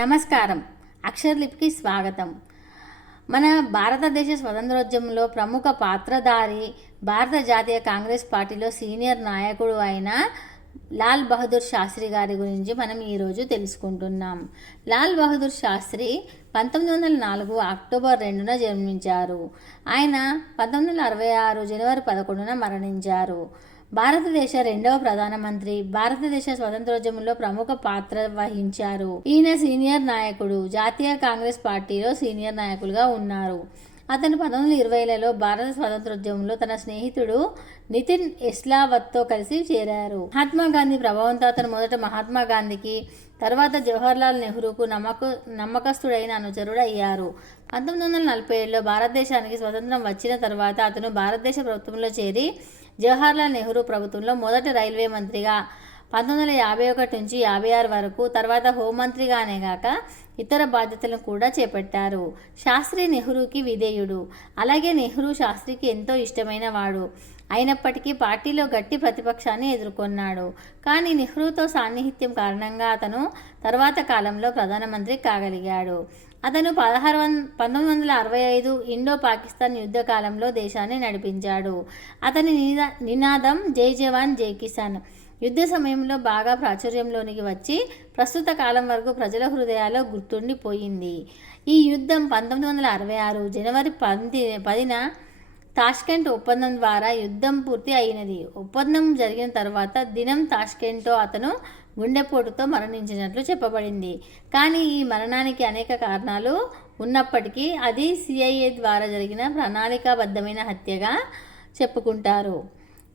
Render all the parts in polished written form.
నమస్కారం. అక్షరలిపికి స్వాగతం. మన భారతదేశ స్వతంత్రోద్యమంలో ప్రముఖ పాత్రధారి, భారత జాతీయ కాంగ్రెస్ పార్టీలో సీనియర్ నాయకుడు అయిన లాల్ బహదూర్ శాస్త్రి గారి గురించి మనం ఈరోజు తెలుసుకుంటున్నాం. లాల్ బహదూర్ శాస్త్రి 1904 అక్టోబర్ 2న జన్మించారు. ఆయన 1966 జనవరి 11న మరణించారు. భారతదేశ రెండవ ప్రధానమంత్రి, భారతదేశ స్వతంత్రోద్యమంలో ప్రముఖ పాత్ర వహించారు. ఈయన సీనియర్ నాయకుడు, జాతీయ కాంగ్రెస్ పార్టీలో సీనియర్ నాయకులుగా ఉన్నారు. అతను 1920లలో భారత స్వతంత్రోద్యమంలో తన స్నేహితుడు నితిన్ ఎస్లావత్తో కలిసి చేరారు. మహాత్మా గాంధీ ప్రభావంతో అతను మొదట మహాత్మా గాంధీకి, తర్వాత జవహర్లాల్ నెహ్రూకు నమ్మకస్తుడైన అనుచరుడు అయ్యారు. 1947లో భారతదేశానికి స్వతంత్రం వచ్చిన తర్వాత అతను భారతదేశ ప్రభుత్వంలో చేరి జవహర్లాల్ నెహ్రూ ప్రభుత్వంలో మొదటి రైల్వే మంత్రిగా 1951 నుంచి 56 వరకు, తర్వాత హోంమంత్రిగానే గాక ఇతర బాధ్యతలను కూడా చేపట్టారు. శాస్త్రి నెహ్రూకి విధేయుడు, అలాగే నెహ్రూ శాస్త్రికి ఎంతో ఇష్టమైన వాడు. అయినప్పటికీ పార్టీలో గట్టి ప్రతిపక్షాన్ని ఎదుర్కొన్నాడు. కానీ నెహ్రూతో సాన్నిహిత్యం కారణంగా అతను తర్వాత కాలంలో ప్రధానమంత్రి కాగలిగాడు. అతను 1965 ఇండో పాకిస్తాన్ యుద్ధ కాలంలో దేశాన్ని నడిపించాడు. అతని నినాదం జై జవాన్ జై కిసాన్ యుద్ధ సమయంలో బాగా ప్రాచుర్యంలోనికి వచ్చి ప్రస్తుత కాలం వరకు ప్రజల హృదయాల్లో గుర్తుండిపోయింది. ఈ యుద్ధం 1966 జనవరి 10న తాష్కెంట్ ఒప్పందం ద్వారా యుద్ధం పూర్తి అయినది. ఒప్పందం జరిగిన తర్వాత దినం తాష్కెంట్లో అతను గుండెపోటుతో మరణించినట్లు చెప్పబడింది. కానీ ఈ మరణానికి అనేక కారణాలు ఉన్నప్పటికీ అది CIA ద్వారా జరిగిన ప్రణాళికాబద్ధమైన హత్యగా చెప్పుకుంటారు.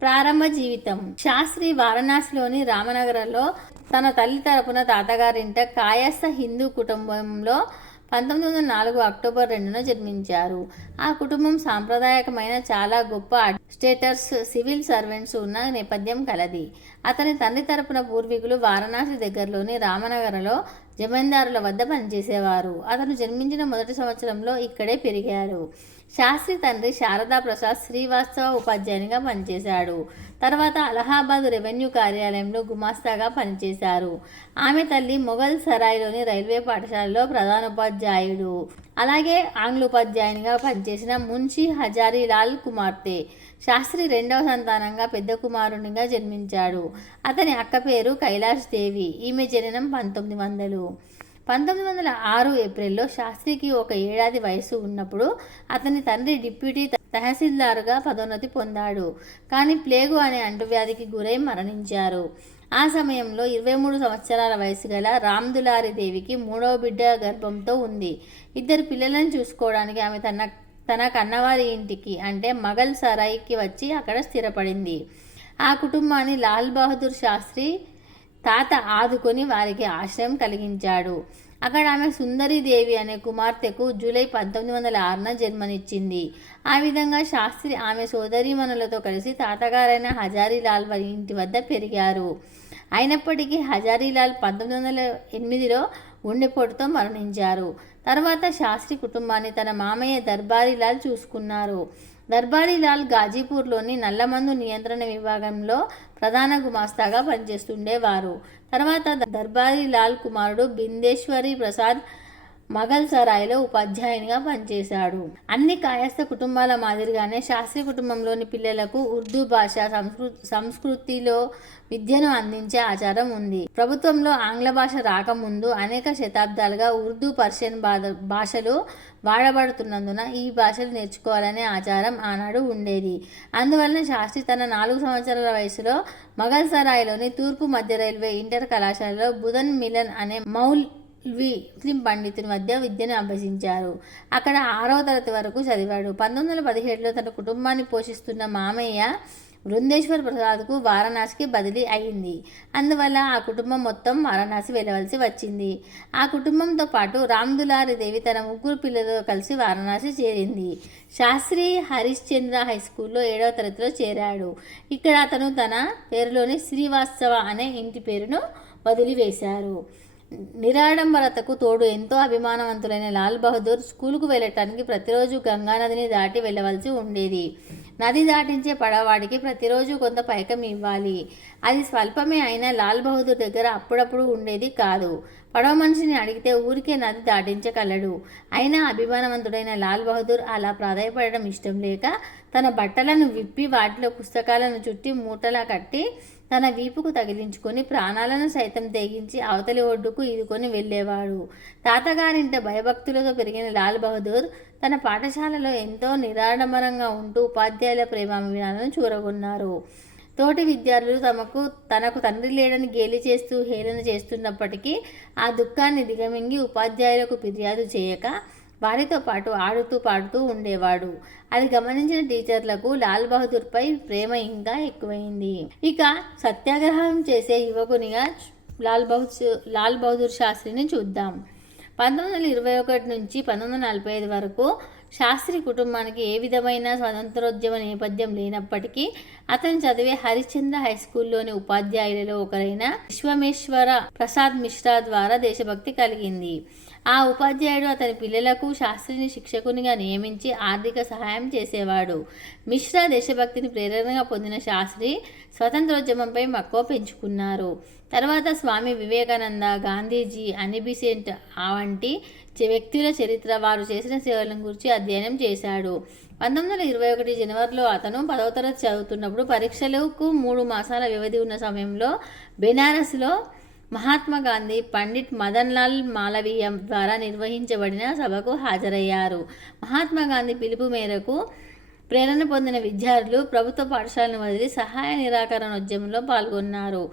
ప్రారంభ జీవితం. శాస్త్రి వారణాసిలోని రామనగరంలో తన తల్లి తరపున తాతగారింట కాయస్థ హిందూ కుటుంబంలో 1904 అక్టోబర్ 2న జన్మించారు. ఆ కుటుంబం సాంప్రదాయకమైన, చాలా గొప్ప స్టేటస్ సివిల్ సర్వెంట్స్ ఉన్న నేపథ్యం కలది. అతని తండ్రి తరపున పూర్వీకులు వారణాసి దగ్గరలోని రామనగరలో జమీందారుల వద్ద పనిచేసేవారు. అతను జన్మించిన మొదటి సంవత్సరంలో ఇక్కడే పెరిగారు. శాస్త్రి తండ్రి శారదా ప్రసాద్ శ్రీవాస్తవ ఉపాధ్యాయునిగా పనిచేశాడు. తర్వాత అలహాబాద్ రెవెన్యూ కార్యాలయంలో గుమాస్తాగా పనిచేశారు. ఆమె తల్లి మొఘల్ సరాయ్లోని రైల్వే పాఠశాలలో ప్రధానోపాధ్యాయుడు, అలాగే ఆంగ్ల ఉపాధ్యాయునిగా పనిచేసిన మున్షి హజారీలాల్ కుమార్తె. శాస్త్రి రెండవ సంతానంగా పెద్ద కుమారునిగా జన్మించాడు. అతని అక్క పేరు కైలాష్ దేవి. ఈమె జననం 1900. 1906 ఏప్రిల్లో శాస్త్రికి 1 ఏడాది వయసు ఉన్నప్పుడు అతని తండ్రి డిప్యూటీ తహసీల్దారుగా పదోన్నతి పొందాడు. కానీ ప్లేగు అనే అంటువ్యాధికి గురై మరణించారు. ఆ సమయంలో 23 సంవత్సరాల వయసు గల రామ్దులారి దేవికి 3వ బిడ్డ గర్భంతో ఉంది. 2 పిల్లలను చూసుకోవడానికి ఆమె తన కన్నవారి ఇంటికి, అంటే మొఘల్ సరాయ్కి వచ్చి అక్కడ స్థిరపడింది. ఆ కుటుంబాన్ని లాల్ బహదూర్ శాస్త్రి తాత ఆదుకొని వారికి ఆశ్రయం కలిగించాడు. అక్కడ ఆమె సుందరీదేవి అనే కుమార్తెకు జూలై 1906న జన్మనిచ్చింది. ఆ విధంగా శాస్త్రి ఆమె సోదరీమణులతో కలిసి తాతగారైన హజారీలాల్ ఇంటి వద్ద పెరిగారు. అయినప్పటికీ హజారీలాల్ 1908లో గుండెపోటుతో మరణించారు. తర్వాత శాస్త్రి కుటుంబాన్ని తన మామయ్య దర్బారీలాల్ చూసుకున్నారు. దర్బారీలాల్ గాజీపూర్లోని నల్లమందు నియంత్రణ విభాగంలో ప్రధాన గుమాస్తాగా పనిచేస్తుండేవారు. తర్వాత దర్బారీలాల్ కుమారుడు బిందేశ్వరి ప్రసాద్ మొఘల్ సరాయ్లో ఉపాధ్యాయునిగా పనిచేశాడు. అన్ని కాయస్థ కుటుంబాల మాదిరిగానే శాస్త్రి కుటుంబంలోని పిల్లలకు ఉర్దూ భాష, సంస్కృతిలో విద్యను అందించే ఆచారం ఉంది. ప్రభుత్వంలో ఆంగ్ల భాష రాకముందు అనేక శతాబ్దాలుగా ఉర్దూ, పర్షియన్ భాషలు వాడబడుతున్నందున ఈ భాషలు నేర్చుకోవాలనే ఆచారం ఆనాడు ఉండేది. అందువలన శాస్త్రి తన 4 సంవత్సరాల వయసులో మొఘల్ సరాయ్లోని తూర్పు మధ్య రైల్వే ఇంటర్ కళాశాలలో బుధన్ మిలన్ అనే ముస్లిం పండితుని వద్ద విద్యను అభ్యసించారు. అక్కడ 6వ తరగతి వరకు చదివాడు. 1917లో తన కుటుంబాన్ని పోషిస్తున్న మామయ్య బృందేశ్వర్ ప్రసాద్కు వారణాసికి బదిలీ అయింది. అందువల్ల ఆ కుటుంబం మొత్తం వారణాసి వెళ్ళవలసి వచ్చింది. ఆ కుటుంబంతో పాటు రామ్దులారి దేవి తన 3 పిల్లలతో కలిసి వారణాసి చేరింది. శాస్త్రి హరిశ్చంద్ర హై స్కూల్లో 7వ తరగతిలో చేరాడు. ఇక్కడ అతను తన పేరులోని శ్రీవాస్తవ అనే ఇంటి పేరును వదిలివేశారు. నిరాడంబరతకు తోడు ఎంతో అభిమానవంతులైన లాల్ బహదూర్ స్కూలుకు వెళ్ళటానికి ప్రతిరోజు గంగానదిని దాటి వెళ్ళవలసి ఉండేది. నది దాటించే పడవాడికి ప్రతిరోజు కొంత పైకం ఇవ్వాలి. అది స్వల్పమే అయినా లాల్ బహదూర్ దగ్గర అప్పుడప్పుడు ఉండేది కాదు. పడవ మనిషిని అడిగితే ఊరికే నది దాటించగలడు. అయినా అభిమానవంతుడైన లాల్ బహదూర్ అలా ప్రాధాయపడడం ఇష్టం లేక తన బట్టలను విప్పి వాటిలో పుస్తకాలను చుట్టి మూటలా కట్టి తన వీపుకు తగిలించుకొని ప్రాణాలను సైతం తెగించి అవతలి ఒడ్డుకు ఈదుకొని వెళ్ళేవాడు. తాతగారింట భయభక్తులతో పెరిగిన లాల్ బహదూర్ తన పాఠశాలలో ఎంతో నిరాడంబరంగా ఉంటూ ఉపాధ్యాయుల ప్రేమాభిమానాలను చూరగొన్నారు. తోటి విద్యార్థులు తనకు తండ్రి లేడని గేలి చేస్తూ హేళన చేస్తున్నప్పటికీ ఆ దుఃఖాన్ని దిగమింగి ఉపాధ్యాయులకు ఫిర్యాదు చేయక వారితో పాటు ఆడుతూ పాడుతూ ఉండేవాడు. అది గమనించిన టీచర్లకు లాల్ బహదూర్పై ప్రేమ ఇంకా ఎక్కువైంది. ఇక సత్యాగ్రహం చేసే యువకునిగా లాల్ బహదూర్ శాస్త్రిని చూద్దాం. 1921 నుంచి 1945 వరకు శాస్త్రి కుటుంబానికి ఏ విధమైన స్వతంత్రోద్యమ నేపథ్యం లేనప్పటికీ అతను చదివే హరిశ్చంద్ర హై స్కూల్లోని ఉపాధ్యాయులలో ఒకరైన విశ్వమేశ్వర ప్రసాద్ మిశ్రా ద్వారా దేశభక్తి కలిగింది. ఆ ఉపాధ్యాయుడు అతని పిల్లలకు శాస్త్రిని శిక్షకునిగా నియమించి ఆర్థిక సహాయం చేసేవాడు. మిశ్రా దేశభక్తిని ప్రేరణగా పొందిన శాస్త్రి స్వతంత్రోద్యమంపై మక్కువ పెంచుకున్నారు. తర్వాత స్వామి వివేకానంద, గాంధీజీ, అనిబిసెంట్ వంటి వ్యక్తుల చరిత్ర, వారు చేసిన సేవలను గురించి అధ్యయనం చేశాడు. 1921 జనవరిలో అతను 10వ తరగతి చదువుతున్నప్పుడు పరీక్షలకు 3 మాసాల వ్యవధి ఉన్న సమయంలో బెనారస్లో మహాత్మా గాంధీ, పండిట్ మదన్ లాల్ మాలవీయ ద్వారా నిర్వహించబడిన సభకు హాజరయ్యారు. మహాత్మా గాంధీ పిలుపు మేరకు ప్రేరణ పొందిన విద్యార్థులు ప్రభుత్వ పాఠశాలను వదిలి సహాయ నిరాకరణోద్యమంలో పాల్గొన్నారు.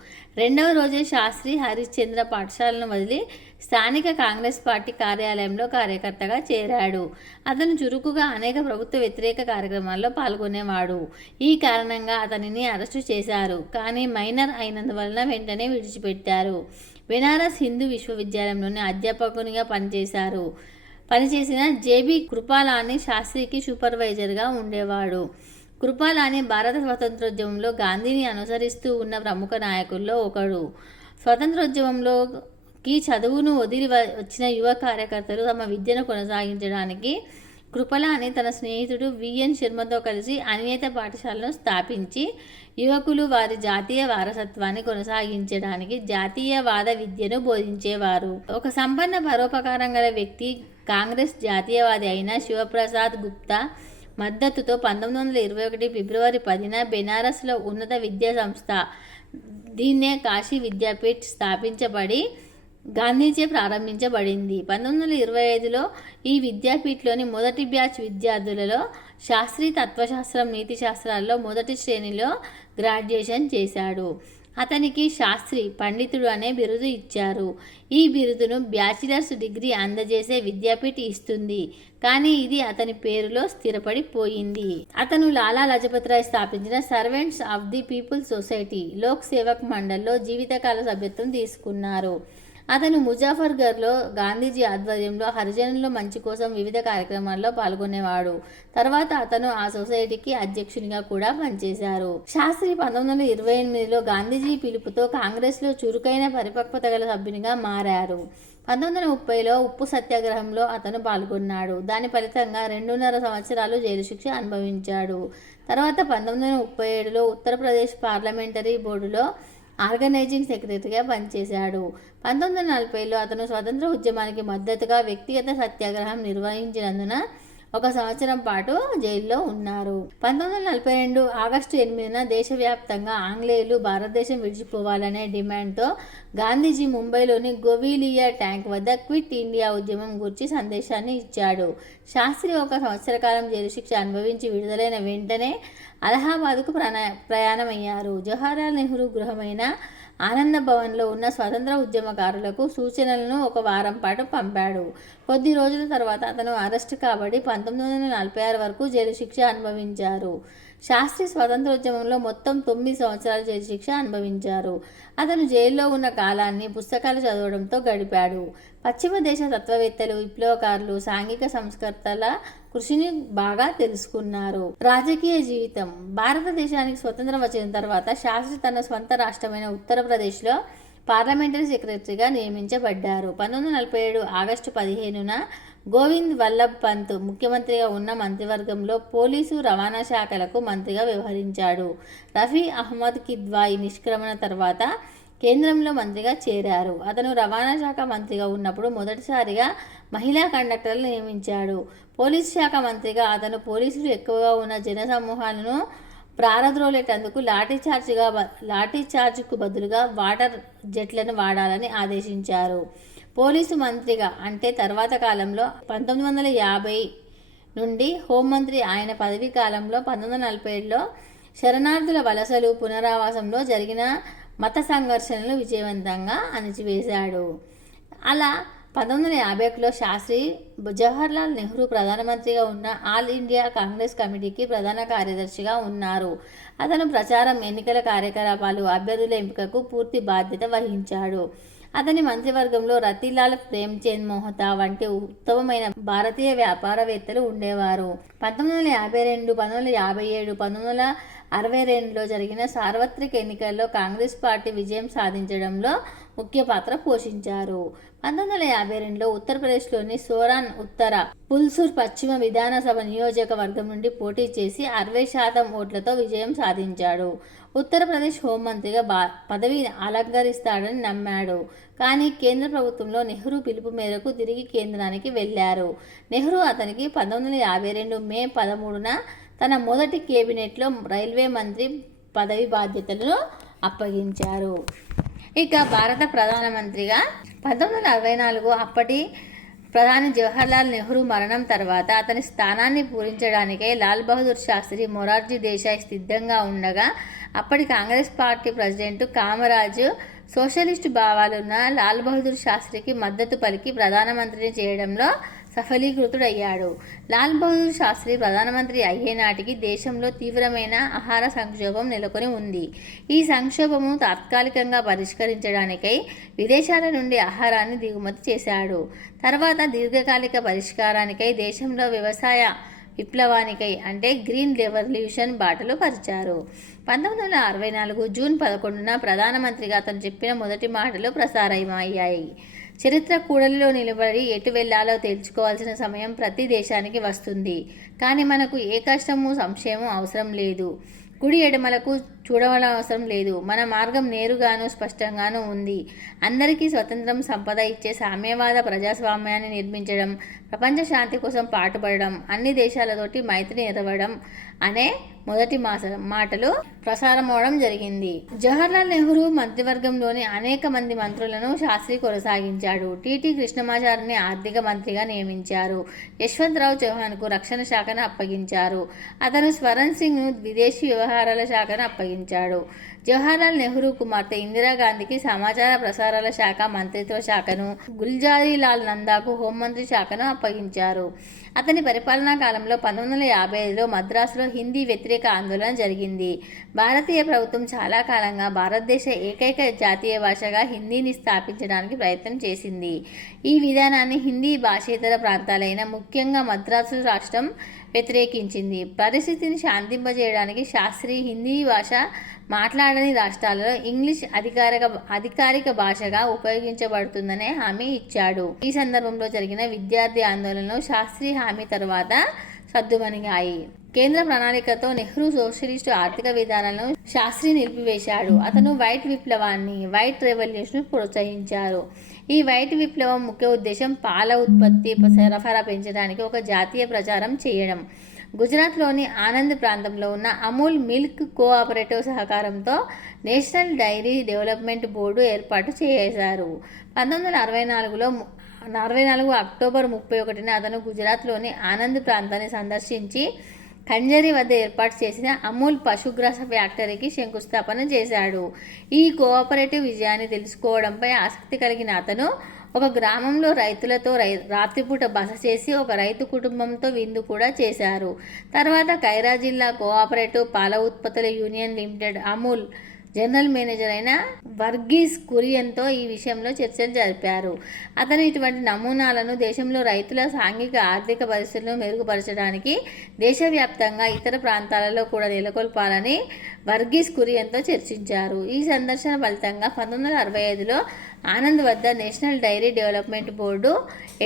రెండవ రోజే శాస్త్రి హరిశ్చంద్ర పాఠశాలను వదిలి స్థానిక కాంగ్రెస్ పార్టీ కార్యాలయంలో కార్యకర్తగా చేరాడు. అతను చురుకుగా అనేక ప్రభుత్వ వ్యతిరేక కార్యక్రమాల్లో పాల్గొనేవాడు. ఈ కారణంగా అతనిని అరెస్టు చేశారు, కానీ మైనర్ అయినందువలన వెంటనే విడిచిపెట్టారు. బెనారస్ హిందూ విశ్వవిద్యాలయంలోని అధ్యాపకునిగా పనిచేసిన జేబీ కృపాలాని శాస్త్రికి సూపర్వైజర్గా ఉండేవాడు. కృపాలాని భారత స్వతంత్రోద్యమంలో గాంధీని అనుసరిస్తూ ఉన్న ప్రముఖ నాయకుల్లో ఒకడు. స్వతంత్రోద్యమంలోకి చదువును వదిలి వచ్చిన యువ కార్యకర్తలు తమ విద్యను కొనసాగించడానికి కృపలాని తన స్నేహితుడు విఎన్ శర్మతో కలిసి అనియత పాఠశాలను స్థాపించి యువకులు వారి జాతీయ వారసత్వాన్ని కొనసాగించడానికి జాతీయవాద విద్యను బోధించేవారు. ఒక సంపన్న పరోపకారం గల వ్యక్తి, కాంగ్రెస్ జాతీయవాది అయిన శివప్రసాద్ గుప్తా మద్దతుతో 1921 ఫిబ్రవరి 10న బెనారస్లో ఉన్నత విద్యా సంస్థ, దీన్నే కాశీ విద్యాపీఠ్ స్థాపించబడి గాంధీచే ప్రారంభించబడింది. 1925లో ఈ విద్యాపీఠ్లోని మొదటి బ్యాచ్ విద్యార్థులలో శాస్త్రి తత్వశాస్త్రం, నీతి శాస్త్రాల్లో మొదటి శ్రేణిలో గ్రాడ్యుయేషన్ చేశాడు. అతనికి శాస్త్రి పండితుడు అనే బిరుదు ఇచ్చారు. ఈ బిరుదును బ్యాచిలర్స్ డిగ్రీ అందజేసే విద్యాపీఠ్ ఇస్తుంది, కానీ ఇది అతని పేరులో స్థిరపడిపోయింది. అతను లాలా లజపత్ రాయ్ స్థాపించిన servants of the people society, Lok Sevak మండల్లో జీవితకాల సభ్యత్వం తీసుకున్నారు. అతను ముజాఫర్గర్లో గాంధీజీ ఆధ్వర్యంలో హరిజనుల మంచి కోసం వివిధ కార్యక్రమాల్లో పాల్గొనేవాడు. తర్వాత అతను ఆ సొసైటీకి అధ్యక్షునిగా కూడా పనిచేశారు. శాస్త్రి 1928లో గాంధీజీ పిలుపుతో కాంగ్రెస్లో చురుకైన పరిపక్వత గల సభ్యునిగా మారారు. 1930లో ఉప్పు సత్యాగ్రహంలో అతను పాల్గొన్నాడు. దాని ఫలితంగా 2.5 సంవత్సరాలు జైలు శిక్ష అనుభవించాడు. తర్వాత 1937లో ఉత్తరప్రదేశ్ పార్లమెంటరీ బోర్డులో ఆర్గనైజింగ్ సెక్రటరీగా పనిచేశాడు. 1940లో అతను స్వతంత్ర ఉద్యమానికి మద్దతుగా వ్యక్తిగత సత్యాగ్రహం నిర్వహించినందున 1 సంవత్సరం పాటు జైల్లో ఉన్నారు. 1942 ఆగస్టు 8న దేశవ్యాప్తంగా ఆంగ్లేయులు భారతదేశం విడిచిపోవాలనే డిమాండ్తో గాంధీజీ ముంబైలోని గోవిలియా ట్యాంక్ వద్ద క్విట్ ఇండియా ఉద్యమం గురించి సందేశాన్ని ఇచ్చాడు. శాస్త్రి 1 సంవత్సర కాలం జైలు శిక్ష అనుభవించి విడుదలైన వెంటనే అలహాబాద్కు ప్రయాణమయ్యారు. జవహర్లాల్ నెహ్రూ గృహమైన ఆనంద భవన్లో ఉన్న స్వతంత్ర ఉద్యమకారులకు సూచనలను 1 వారం పాటు పంపాడు. కొద్ది రోజుల తర్వాత అతను అరెస్టు కాబడి 1946 వరకు జైలు శిక్ష అనుభవించారు. శాస్త్రి స్వతంత్రోద్యమంలో మొత్తం 9 సంవత్సరాలు జైలు శిక్ష అనుభవించారు. అతను జైల్లో ఉన్న కాలాన్ని పుస్తకాలు చదవడంతో గడిపాడు. పశ్చిమ దేశ తత్వవేత్తలు, విప్లవకారులు, సాంఘిక సంస్కర్తల కృషిని బాగా తెలుసుకున్నారు. రాజకీయ జీవితం. భారతదేశానికి స్వతంత్రం వచ్చిన తర్వాత శాస్త్రి తన స్వంత రాష్ట్రమైన ఉత్తరప్రదేశ్లో పార్లమెంటరీ సెక్రటరీగా నియమించబడ్డారు. 1947 ఆగస్టు 15న గోవింద్ వల్లభ్ పంత్ ముఖ్యమంత్రిగా ఉన్న మంత్రివర్గంలో పోలీసు, రవాణా శాఖలకు మంత్రిగా వ్యవహరించాడు. రఫీ అహ్మద్ కిద్వాయి నిష్క్రమణ తర్వాత కేంద్రంలో మంత్రిగా చేరారు. అతను రవాణా శాఖ మంత్రిగా ఉన్నప్పుడు మొదటిసారిగా మహిళా కండక్టర్లు నియమించాడు. పోలీసు శాఖ మంత్రిగా అతను పోలీసులు ఎక్కువగా ఉన్న జన సమూహాలను ప్రారద్రోలేటందుకు లాఠీచార్జ్కు బదులుగా వాటర్ జెట్లను వాడాలని ఆదేశించారు. పోలీసు మంత్రిగా అంటే తర్వాత కాలంలో 1950 నుండి హోంమంత్రి ఆయన పదవీ కాలంలో 1947లో శరణార్థుల వలసలు పునరావాసంలో జరిగిన మత సంఘర్షణలు విజయవంతంగా అణిచివేశాడు. అలా 1951లో శాస్త్రి జవహర్లాల్ నెహ్రూ ప్రధానమంత్రిగా ఉన్న ఆల్ ఇండియా కాంగ్రెస్ కమిటీకి ప్రధాన కార్యదర్శిగా ఉన్నారు. అతను ప్రచారం, ఎన్నికల కార్యకలాపాలు, అభ్యర్థుల ఎంపికకు పూర్తి బాధ్యత వహించాడు. అతని మంత్రివర్గంలో రతీలాల్ ప్రేమ్చంద్ మోహతా వంటి ఉత్తమమైన భారతీయ వ్యాపారవేత్తలు ఉండేవారు. 1952, 1957, 1962లో జరిగిన సార్వత్రిక ఎన్నికల్లో కాంగ్రెస్ పార్టీ విజయం సాధించడంలో ముఖ్య పాత్ర పోషించారు. 1952లో ఉత్తరప్రదేశ్లోని సోరాన్ ఉత్తర, పుల్సూర్ పశ్చిమ విధానసభ నియోజకవర్గం నుండి పోటీ చేసి 60% ఓట్లతో విజయం సాధించాడు. ఉత్తరప్రదేశ్ హోంమంత్రిగా పదవి అలంకరిస్తాడని నమ్మాడు. కానీ కేంద్ర ప్రభుత్వంలో నెహ్రూ పిలుపు మేరకు తిరిగి కేంద్రానికి వెళ్లారు. నెహ్రూ అతనికి 1952 మే 13న తన మొదటి కేబినెట్లో రైల్వే మంత్రి పదవి బాధ్యతలను అప్పగించారు. ఇక భారత ప్రధానమంత్రిగా 1964 అప్పటి ప్రధాని జవహర్లాల్ నెహ్రూ మరణం తర్వాత అతని స్థానాన్ని పూరించడానికై లాల్ బహదూర్ శాస్త్రి, మొరార్జీ దేశాయ్ సిద్ధంగా ఉండగా అప్పటి Congress party president Kamaraj socialist భావాలున్న లాల్ బహదూర్ శాస్త్రికి మద్దతు పలికి ప్రధానమంత్రిని చేయడంలో సఫలీకృతుడయ్యాడు. లాల్ బహదూర్ శాస్త్రి ప్రధానమంత్రి అయ్యే నాటికి దేశంలో తీవ్రమైన ఆహార సంక్షోభం నెలకొని ఉంది. ఈ సంక్షోభము తాత్కాలికంగా పరిష్కరించడానికై విదేశాల నుండి ఆహారాన్ని దిగుమతి చేశాడు. తర్వాత దీర్ఘకాలిక పరిష్కారానికై దేశంలో వ్యవసాయ విప్లవానికై అంటే గ్రీన్ రెవల్యూషన్ బాటలు పరిచారు. 1964 జూన్ 11న ప్రధానమంత్రిగా అతను చెప్పిన మొదటి మాటలు ప్రసారమయ్యాయి. చరిత్ర కూడలిలో నిలబడి ఎటు వెళ్లాలో తేల్చుకోవాల్సిన సమయం ప్రతి దేశానికి వస్తుంది. కానీ మనకు ఏ కష్టము, సంశయము అవసరం లేదు. కుడి ఎడమలకు చూడవలవసరం లేదు. మన మార్గం నేరుగాను స్పష్టంగాను ఉంది. అందరికీ స్వతంత్రం, సంపద ఇచ్చే సామ్యవాద ప్రజాస్వామ్యాన్ని నిర్మించడం, ప్రపంచ శాంతి కోసం పాటుపడడం, అన్ని దేశాలతోటి మైత్రి నిలవడం అనే మొదటి మాటలు ప్రసారమవడం జరిగింది. జవహర్లాల్ నెహ్రూ మంత్రివర్గంలోని అనేక మంది మంత్రులను శాస్త్రి కొనసాగించాడు. టి కృష్ణమాచారిని ఆర్థిక మంత్రిగా నియమించారు. యశ్వంతరావు చౌహాన్కు రక్షణ శాఖను అప్పగించారు. అతను స్వరణ్ సింగ్ను విదేశీ వ్యవహారాల శాఖను అప్పగించాడు. జవహర్లాల్ నెహ్రూ కుమార్తె ఇందిరాగాంధీకి సమాచార ప్రసారాల శాఖ మంత్రిత్వ శాఖను, గుల్జారీలాల్ నందాకు హోంమంత్రి శాఖను అప్పగించారు. అతని పరిపాలనా కాలంలో 1955లో మద్రాసులో హిందీ వ్యతిరేక ఆందోళన జరిగింది. భారతీయ ప్రభుత్వం చాలా కాలంగా భారతదేశ ఏకైక జాతీయ భాషగా హిందీని స్థాపించడానికి ప్రయత్నం చేసింది. ఈ విధానాన్ని హిందీ భాషేతర ప్రాంతాలైన ముఖ్యంగా మద్రాసు రాష్ట్రం వ్యతిరేకించింది. పరిస్థితిని శాంతింపజేయడానికి శాస్త్రి హిందీ భాష మాట్లాడని రాష్ట్రాలలో ఇంగ్లీష్ అధికారిక భాషగా ఉపయోగించబడుతుందనే హామీ ఇచ్చాడు. ఈ సందర్భంలో జరిగిన విద్యార్థి ఆందోళనలు శాస్త్రి హామీ తర్వాత సద్దుమణిగాయి. కేంద్ర ప్రణాళికతో నెహ్రూ సోషలిస్టు ఆర్థిక విధానాలను శాస్త్రి నిలిపివేశాడు. అతను వైట్ రెవల్యూషన్ ప్రోత్సహించారు. ఈ వైట్ విప్లవం ముఖ్య ఉద్దేశం పాల ఉత్పత్తి సరఫరా పెంచడానికి ఒక జాతీయ ప్రచారం చేయడం. గుజరాత్లోని ఆనంద్ ప్రాంతంలో ఉన్న అమూల్ మిల్క్ కోఆపరేటివ్ సహకారంతో నేషనల్ డైరీ డెవలప్మెంట్ బోర్డు ఏర్పాటు చేశారు. 1964 అక్టోబర్ 31న అతను గుజరాత్లోని ఆనంద్ ప్రాంతాన్ని సందర్శించి ఖంజరీ వద్ద ఏర్పాటు చేసిన అమూల్ పశుగ్రాస ఫ్యాక్టరీకి శంకుస్థాపన చేశాడు. ఈ కోఆపరేటివ్ విజయాన్ని తెలుసుకోవడంపై ఆసక్తి కలిగిన అతను ఒక గ్రామంలో రైతులతో రాత్రిపూట బస చేసి ఒక రైతు కుటుంబంతో విందు కూడా చేశారు. తర్వాత కైరా జిల్లా కోఆపరేటివ్ పాల ఉత్పత్తుల union limited Amul general manager అయిన వర్గీస్ కురియన్తో ఈ విషయంలో చర్చలు జరిపారు. అతను ఇటువంటి నమూనాలను దేశంలో రైతుల సాంఘిక ఆర్థిక పరిస్థితులను మెరుగుపరచడానికి దేశవ్యాప్తంగా ఇతర ప్రాంతాలలో కూడా నెలకొల్పాలని వర్గీస్ కురియన్తో చర్చించారు. ఈ సందర్శన ఫలితంగా 1965లో ఆనంద్ వద్ద national dairy development board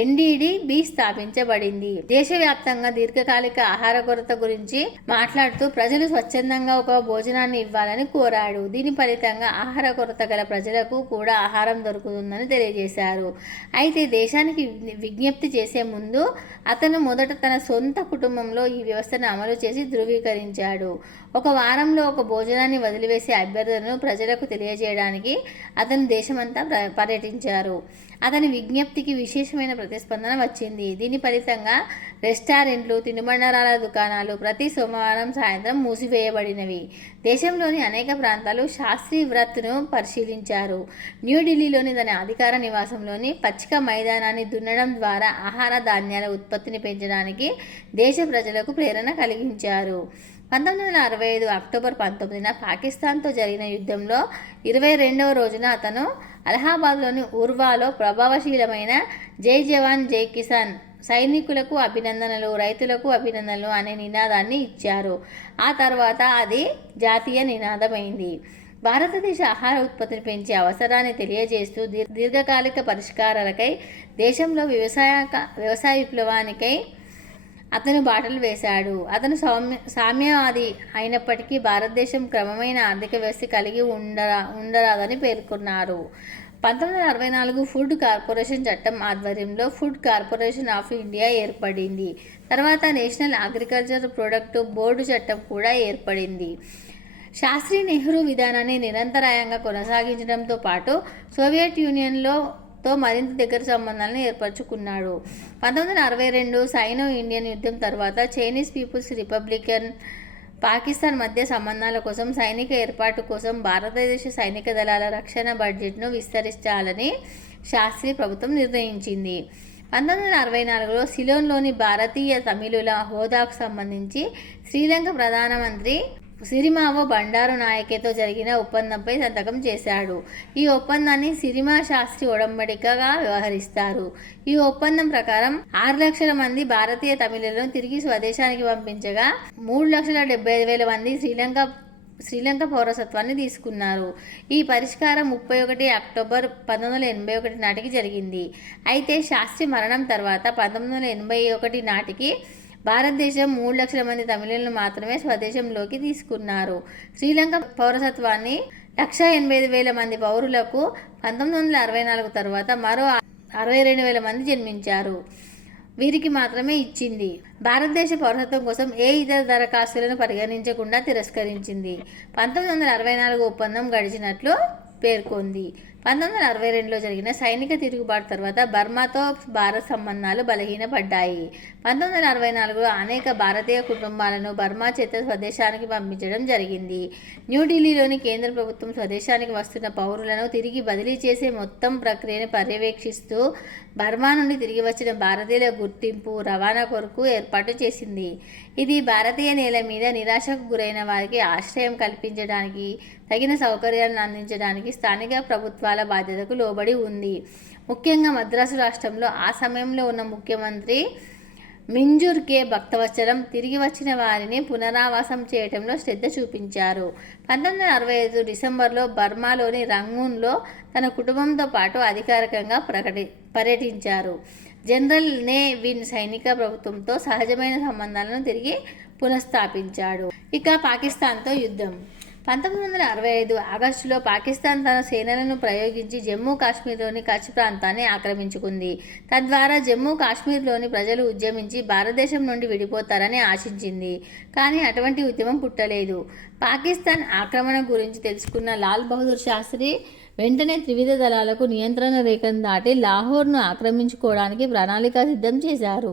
NDDB స్థాపించబడింది. దేశవ్యాప్తంగా దీర్ఘకాలిక ఆహార కొరత గురించి మాట్లాడుతూ ప్రజలు స్వచ్ఛందంగా ఒక భోజనాన్ని ఇవ్వాలని కోరాడు. దీని ఫలితంగా ఆహార కొరత గల ప్రజలకు కూడా ఆహారం దొరుకుతుందని తెలియజేశారు. అయితే దేశానికి విజ్ఞప్తి చేసే ముందు అతను మొదట తన సొంత కుటుంబంలో ఈ వ్యవస్థను అమలు చేసి ధృవీకరించాడు. ఒక వారంలో ఒక భోజనాన్ని వదిలివేసే అభ్యర్థనను ప్రజలకు తెలియజేయడానికి అతను దేశమంతా పర్యటించారు. అతని విజ్ఞప్తికి విశేషమైన ప్రతిస్పందన వచ్చింది. దీని ఫలితంగా రెస్టారెంట్లు, తినుబండారాల దుకాణాలు ప్రతి సోమవారం సాయంత్రం మూసివేయబడినవి. దేశంలోని అనేక ప్రాంతాలు శాస్త్రీ వ్రత్ను పరిశీలించారు. న్యూఢిల్లీలోని తన అధికార నివాసంలోని పచ్చిక మైదానాన్ని దున్నడం ద్వారా ఆహార ధాన్యాల ఉత్పత్తిని పెంచడానికి దేశ ప్రజలకు ప్రేరణ కలిగించారు. 1965 అక్టోబర్ 19న పాకిస్తాన్తో జరిగిన యుద్ధంలో 22వ రోజున అతను అలహాబాద్లోని ఉర్వాలో ప్రభావశీలమైన జై జవాన్ జై కిసాన్, సైనికులకు అభినందనలు, రైతులకు అభినందనలు అనే నినాదాన్ని ఇచ్చారు. ఆ తర్వాత అది జాతీయ నినాదమైంది. భారతదేశ ఆహార ఉత్పత్తిని పెంచే అవసరాన్ని తెలియజేస్తూ దీర్ఘకాలిక పరిష్కారాలకై, దేశంలో వ్యవసాయ విప్లవానికై అతను బాటలు వేశాడు. అతను సామ్యవాది అయినప్పటికీ భారతదేశం క్రమమైన ఆర్థిక వ్యవస్థ కలిగి ఉండరాదని పేర్కొన్నారు. 1964 ఫుడ్ కార్పొరేషన్ చట్టం ఆధ్వర్యంలో ఫుడ్ కార్పొరేషన్ ఆఫ్ ఇండియా ఏర్పడింది. తర్వాత నేషనల్ అగ్రికల్చర్ ప్రొడక్ట్ బోర్డు చట్టం కూడా ఏర్పడింది. శాస్త్రి నెహ్రూ విధానాన్ని నిరంతరాయంగా కొనసాగించడంతో పాటు సోవియట్ యూనియన్తో మరింత దగ్గర సంబంధాలను ఏర్పరచుకున్నాడు. 1962 సైనో ఇండియన్ యుద్ధం తర్వాత చైనీస్ పీపుల్స్ రిపబ్లికన్ పాకిస్తాన్ మధ్య సంబంధాల కోసం సైనిక ఏర్పాటు కోసం భారతదేశ సైనిక దళాల రక్షణ బడ్జెట్ను విస్తరించాలని శాస్త్రి ప్రభుత్వం నిర్ణయించింది. 1964లో సిలోన్లోని భారతీయ తమిళుల హోదాకు సంబంధించి శ్రీలంక ప్రధానమంత్రి సిరిమావో బండారు నాయకేతో జరిగిన ఒప్పందంపై సంతకం చేశాడు. ఈ ఒప్పందాన్ని సిరిమా శాస్త్రి ఒడంబడికగా వ్యవహరిస్తారు. ఈ ఒప్పందం ప్రకారం 6 లక్షల మంది భారతీయ తమిళులను తిరిగి స్వదేశానికి పంపించగా 3,75,000 మంది శ్రీలంక పౌరసత్వాన్ని తీసుకున్నారు. ఈ పరిష్కారం 31 అక్టోబర్ 1981 నాటికి జరిగింది. అయితే శాస్త్రి మరణం తర్వాత 1981 నాటికి భారతదేశం 3 లక్షల మంది తమిళులను మాత్రమే స్వదేశంలోకి తీసుకున్నారు. శ్రీలంక పౌరసత్వాన్ని 1,85,000 మంది పౌరులకు 1964 తర్వాత మరో 62,000 మంది జన్మించారు. వీరికి మాత్రమే ఇచ్చింది. భారతదేశ పౌరసత్వం కోసం ఏ ఇతర దరఖాస్తులను పరిగణించకుండా తిరస్కరించింది. 1964 ఒప్పందం గడిచినట్లు పేర్కొంది. 1962లో జరిగిన సైనిక తిరుగుబాటు తర్వాత బర్మాతో భారత్ సంబంధాలు బలహీనపడ్డాయి. 1964లో అనేక భారతీయ కుటుంబాలను బర్మా చేత స్వదేశానికి పంపించడం జరిగింది. న్యూఢిల్లీలోని కేంద్ర ప్రభుత్వం స్వదేశానికి వస్తున్న పౌరులను తిరిగి బదిలీ చేసే మొత్తం ప్రక్రియను పర్యవేక్షిస్తూ బర్మా నుండి తిరిగి వచ్చిన భారతీయుల గుర్తింపు, రవాణా కొరకు ఏర్పాటు చేసింది. ఇది భారతీయ నేల మీద నిరాశకు గురైన వారికి ఆశ్రయం కల్పించడానికి, తగిన సౌకర్యాలను అందించడానికి స్థానిక ప్రభుత్వాల బాధ్యతకు లోబడి ఉంది. ముఖ్యంగా మద్రాసు రాష్ట్రంలో ఆ సమయంలో ఉన్న ముఖ్యమంత్రి మింజూర్ కే భక్తవత్సలం తిరిగి వచ్చిన వారిని పునరావాసం చేయడంలో శ్రద్ధ చూపించారు. 1965 డిసెంబర్లో బర్మాలోని రంగూన్లో తన కుటుంబంతో పాటు అధికారికంగా పర్యటించారు. జనరల్ నే విన్ సైనిక ప్రభుత్వంతో సహజమైన సంబంధాలను తిరిగి పునఃస్థాపించాడు. ఇక పాకిస్తాన్తో యుద్ధం. 1965 ఆగస్టులో పాకిస్తాన్ తన సేనలను ప్రయోగించి జమ్మూ కాశ్మీర్లోని కచ్ ప్రాంతాన్ని ఆక్రమించుకుంది. తద్వారా జమ్మూ కాశ్మీర్లోని ప్రజలు ఉద్యమించి భారతదేశం నుండి విడిపోతారని ఆశించింది. కానీ అటువంటి ఉద్యమం పుట్టలేదు. పాకిస్తాన్ ఆక్రమణ గురించి తెలుసుకున్న లాల్ బహదూర్ శాస్త్రి వెంటనే త్రివిధ దళాలకు నియంత్రణ రేఖను దాటి లాహోర్ను ఆక్రమించుకోవడానికి ప్రణాళిక సిద్ధం చేశారు.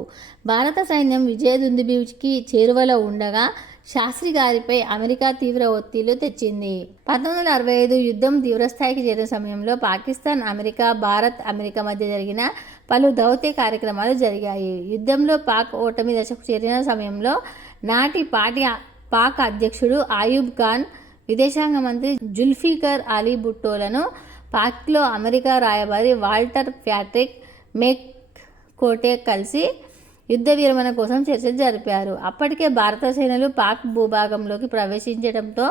భారత సైన్యం విజయదుందుబికి చేరువలో ఉండగా శాస్త్రి గారిపై అమెరికా తీవ్ర ఒత్తిళ్లు తెచ్చింది. 1965 యుద్ధం తీవ్రస్థాయికి చేరిన సమయంలో పాకిస్తాన్, భారత్, అమెరికా మధ్య జరిగిన పలు దౌత్య కార్యక్రమాలు జరిగాయి. యుద్ధంలో పాక్ ఓటమి దశకు చేరిన సమయంలో నాటి పాక్ అధ్యక్షుడు ఆయూబ్ ఖాన్, విదేశాంగ మంత్రి జుల్ఫికర్ అలీ భుట్టోలను పాక్లో అమెరికా రాయబారి వాల్టర్ ప్యాట్రిక్ మెక్కోటే కలిసి యుద్ధ విరమణ కోసం చర్చలు జరిపారు. అప్పటికే భారత సేనలు పాక్ భూభాగంలోకి ప్రవేశించడంతో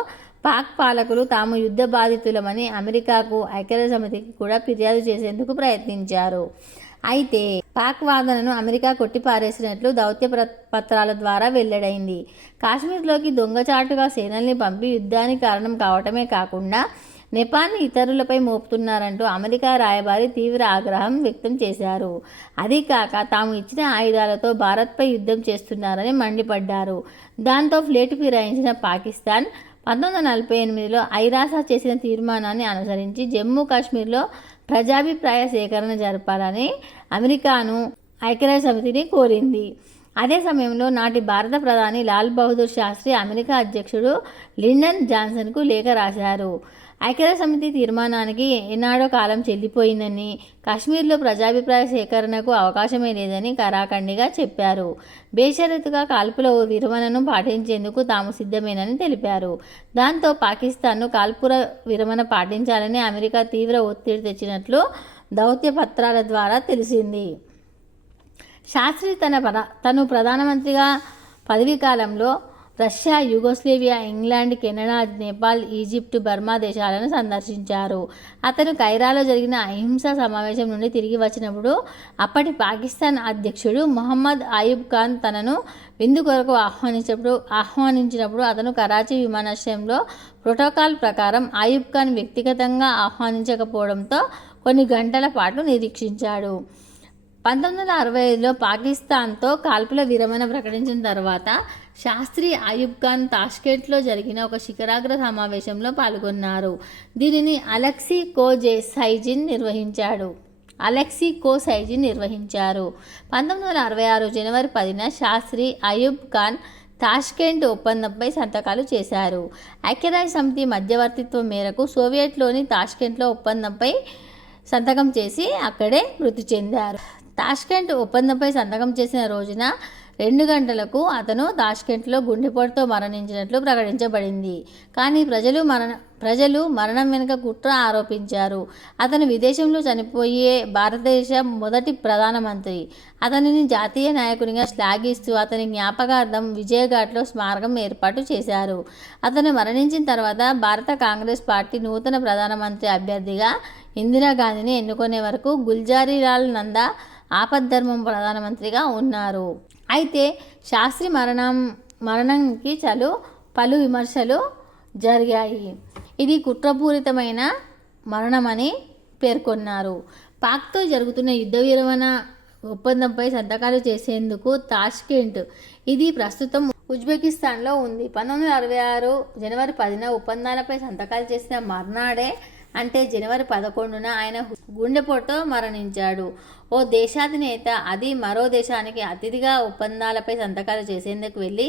పాక్ పాలకులు తాము యుద్ధ బాధితులమని అమెరికాకు, ఐక్యరాజ్యసమితికి కూడా ఫిర్యాదు చేసేందుకు ప్రయత్నించారు. అయితే పాక్ వాదనను అమెరికా కొట్టిపారేసినట్లు దౌత్య పత్రాల ద్వారా వెల్లడైంది. కాశ్మీర్లోకి దొంగచాటుగా సేనల్ని పంపి యుద్ధానికి కారణం కావటమే కాకుండా నెపాన్ని ఇతరులపై మోపుతున్నారంటూ అమెరికా రాయబారి తీవ్ర ఆగ్రహం వ్యక్తం చేశారు. అది కాక తాము ఇచ్చిన ఆయుధాలతో భారత్పై యుద్ధం చేస్తున్నారని మండిపడ్డారు. దాంతో ఫ్లేటు ఫిరాయించిన పాకిస్తాన్ 1948లో ఐరాస చేసిన తీర్మానాన్ని అనుసరించి జమ్మూ కాశ్మీర్లో ప్రజాభిప్రాయ సేకరణ జరపాలని అమెరికాను, ఐక్యరాజ్యసమితిని కోరింది. అదే సమయంలో నాటి భారత ప్రధాని లాల్ బహదూర్ శాస్త్రి అమెరికా అధ్యక్షుడు లిండన్ జాన్సన్కు లేఖ రాశారు. ఐక్యరాజ్యసమితి తీర్మానానికి ఎన్నాడో కాలం చెల్లిపోయిందని, కాశ్మీర్లో ప్రజాభిప్రాయ సేకరణకు అవకాశమే లేదని కరాఖండిగా చెప్పారు. బేషరతుగా కాల్పుల విరమణను పాటించేందుకు తాము సిద్ధమేనని తెలిపారు. దాంతో పాకిస్తాన్ను కాల్పుల విరమణ పాటించాలని అమెరికా తీవ్ర ఒత్తిడి తెచ్చినట్లు దౌత్య పత్రాల ద్వారా తెలిసింది. శాస్త్రి తను ప్రధానమంత్రిగా పదవీకాలంలో Russia, Yugoslavia, England, Canada, Nepal, Egypt, Burma దేశాలను సందర్శించారు. అతను కైరాలో జరిగిన అహింసా సమావేశం నుండి తిరిగి వచ్చినప్పుడు అప్పటి పాకిస్తాన్ అధ్యక్షుడు మొహమ్మద్ అయూబ్ ఖాన్ తనను విందు కొరకు ఆహ్వానించినప్పుడు అతను కరాచీ విమానాశ్రయంలో ప్రోటోకాల్ ప్రకారం అయూబ్ ఖాన్ వ్యక్తిగతంగా ఆహ్వానించకపోవడంతో కొన్ని గంటల పాటు నిరీక్షించాడు. 1965లో పాకిస్తాన్తో కాల్పుల విరమణ ప్రకటించిన తర్వాత శాస్త్రి అయూబ్ ఖాన్ తాష్కెంట్లో జరిగిన ఒక శిఖరాగ్ర సమావేశంలో పాల్గొన్నారు. దీనిని అలెక్సీ కోసైజిన్ నిర్వహించారు. 1966 జనవరి 10న శాస్త్రి అయూబ్ ఖాన్ తాష్కెంట్ ఒప్పందంపై సంతకాలు చేశారు. ఐక్యరాజ్యసమితి మధ్యవర్తిత్వం మేరకు సోవియట్లోని తాష్కెంట్లో ఒప్పందంపై సంతకం చేసి అక్కడే మృతి చెందారు. తాష్కెంట్ ఒప్పందంపై సంతకం చేసిన రోజున 2 గంటలకు అతను తాష్కెంట్లో గుండెపోటుతో మరణించినట్లు ప్రకటించబడింది. కానీ ప్రజలు మరణం వెనుక కుట్ర ఆరోపించారు. అతను విదేశంలో చనిపోయే భారతదేశ మొదటి ప్రధానమంత్రి. అతనిని జాతీయ నాయకునిగా శ్లాఘిస్తూ అతని జ్ఞాపకార్థం విజయఘాట్లో స్మారకం ఏర్పాటు చేశారు. అతను మరణించిన తర్వాత భారత కాంగ్రెస్ పార్టీ నూతన ప్రధానమంత్రి అభ్యర్థిగా ఇందిరాగాంధీని ఎన్నుకునే వరకు గుల్జారీలాల్ నందా ఆపద్ధర్మం ప్రధానమంత్రిగా ఉన్నారు. అయితే శాస్త్రి మరణానికి పలు విమర్శలు జరిగాయి. ఇది కుట్రపూరితమైన మరణమని పేర్కొన్నారు. పాక్తో జరుగుతున్న యుద్ధ విరమణ ఒప్పందంపై సంతకాలు చేసేందుకు తాష్కెంట్, ఇది ప్రస్తుతం ఉజ్బెకిస్తాన్లో ఉంది. 1966 జనవరి 10న ఒప్పందాలపై సంతకాలు చేసిన మర్నాడే అంటే జనవరి 11న ఆయన గుండెపోటుతో మరణించాడు. ఓ దేశాధినేత అది మరో దేశానికి అతిథిగా ఒప్పందాలపై సంతకాలు చేసేందుకు వెళ్ళి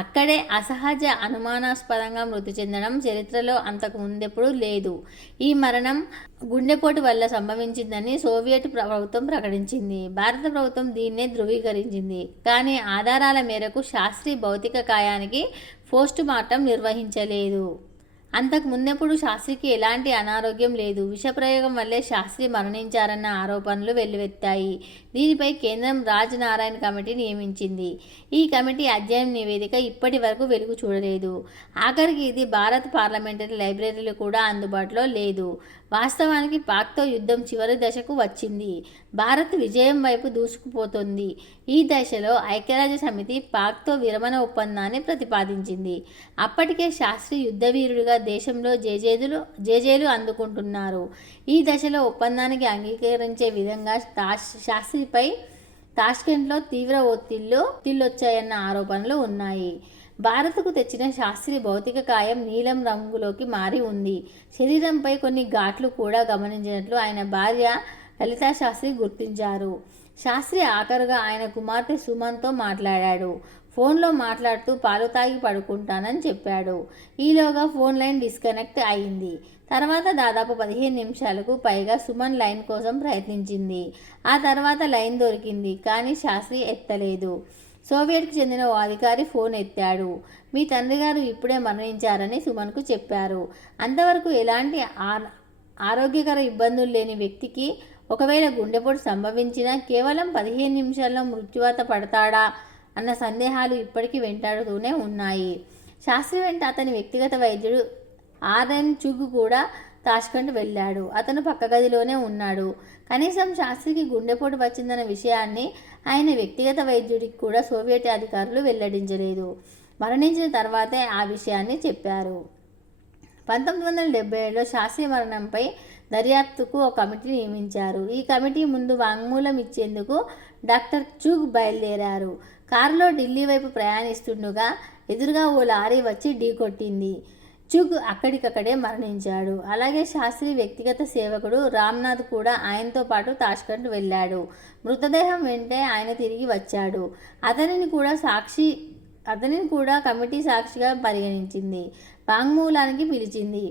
అక్కడే అసహజ అనుమానాస్పదంగా మృతి చెందడం చరిత్రలో అంతకు ముందెప్పుడూ లేదు. ఈ మరణం గుండెపోటు వల్ల సంభవించిందని సోవియట్ ప్రభుత్వం ప్రకటించింది. భారత ప్రభుత్వం దీన్నే ధృవీకరించింది. కానీ ఆధారాల మేరకు శాస్త్రి భౌతిక కాయానికి పోస్ట్ మార్టం నిర్వహించలేదు. అంతకు ముందెప్పుడు శాస్త్రికి ఎలాంటి అనారోగ్యం లేదు. విషప్రయోగం వల్లే శాస్త్రి మరణించారన్న ఆరోపణలు వెల్లువెత్తాయి. దీనిపై కేంద్రం రాజ్ నారాయణ్ కమిటీ నియమించింది. ఈ కమిటీ అధ్యయన నివేదిక ఇప్పటి వరకు వెలుగు చూడలేదు. ఆఖరికి ఇది భారత పార్లమెంటరీ లైబ్రరీలో కూడా అందుబాటులో లేదు. వాస్తవానికి పాక్తో యుద్ధం చివరి దశకు వచ్చింది. భారత్ విజయం వైపు దూసుకుపోతుంది. ఈ దశలో ఐక్యరాజ్యసమితి పాక్తో విరమణ ఒప్పందాన్ని ప్రతిపాదించింది. అప్పటికే శాస్త్రి యుద్ధవీరుడిగా దేశంలో జేజేలు అందుకుంటున్నారు. ఈ దశలో ఒప్పందానికి అంగీకరించే విధంగా శాస్త్రిపై తాష్కెంట్లో తీవ్ర ఒత్తిళ్ళొచ్చాయన్న ఆరోపణలు ఉన్నాయి. భారత్కు తెచ్చిన శాస్త్రి భౌతిక కాయం నీలం రంగులోకి మారి ఉంది. శరీరంపై కొన్ని ఘాట్లు కూడా గమనించినట్లు ఆయన భార్య లలితా శాస్త్రి గుర్తించారు. శాస్త్రి ఆఖరుగా ఆయన కుమార్తె సుమన్తో మాట్లాడాడు. ఫోన్లో మాట్లాడుతూ పాలు తాగి పడుకుంటానని చెప్పాడు. ఈలోగా ఫోన్ లైన్ డిస్కనెక్ట్ అయింది. తర్వాత దాదాపు 15 నిమిషాలకు పైగా సుమన్ లైన్ కోసం ప్రయత్నించింది. ఆ తర్వాత లైన్ దొరికింది, కానీ శాస్త్రి ఎత్తలేదు. సోవియట్కి చెందిన ఓ అధికారి ఫోన్ ఎత్తాడు. మీ తండ్రి గారు ఇప్పుడే మరణించారని సుమన్కు చెప్పారు. అంతవరకు ఎలాంటి ఆరోగ్యకర ఇబ్బందులు లేని వ్యక్తికి ఒకవేళ గుండెపోటు సంభవించినా కేవలం 15 నిమిషాల్లో మృత్యువాత పడతాడా అన్న సందేహాలు ఇప్పటికీ వెంటాడుతూనే ఉన్నాయి. శాస్త్రి వెంట అతని వ్యక్తిగత వైద్యుడు ఆర్ఎన్ చుగ్ కూడా తాష్కండ్ వెళ్ళాడు. అతను పక్క గదిలోనే ఉన్నాడు. కనీసం శాస్త్రికి గుండెపోటు వచ్చిందన్న విషయాన్ని ఆయన వ్యక్తిగత వైద్యుడికి కూడా సోవియట్ అధికారులు వెల్లడించలేదు. మరణించిన తర్వాతే ఆ విషయాన్ని చెప్పారు. 1977లో శాస్త్రి మరణంపై దర్యాప్తుకు ఒక కమిటీ నియమించారు. ఈ కమిటీ ముందు వాంగ్మూలం ఇచ్చేందుకు డాక్టర్ చుగ్ బయలుదేరారు. కారులో ఢిల్లీ వైపు ప్రయాణిస్తుండగా ఎదురుగా ఓ లారీ వచ్చి ఢీకొట్టింది. చుగ్ అక్కడికక్కడే మరణించాడు. అలాగే శాస్త్రి వ్యక్తిగత సేవకుడు రామ్నాథ్ కూడా ఆయనతో పాటు తాష్కండ్ వెళ్ళాడు. మృతదేహం వెంటే ఆయన తిరిగి వచ్చాడు. అతనిని కూడా కమిటీ సాక్షిగా పరిగణించింది, వాంగ్మూలానికి పిలిచింది.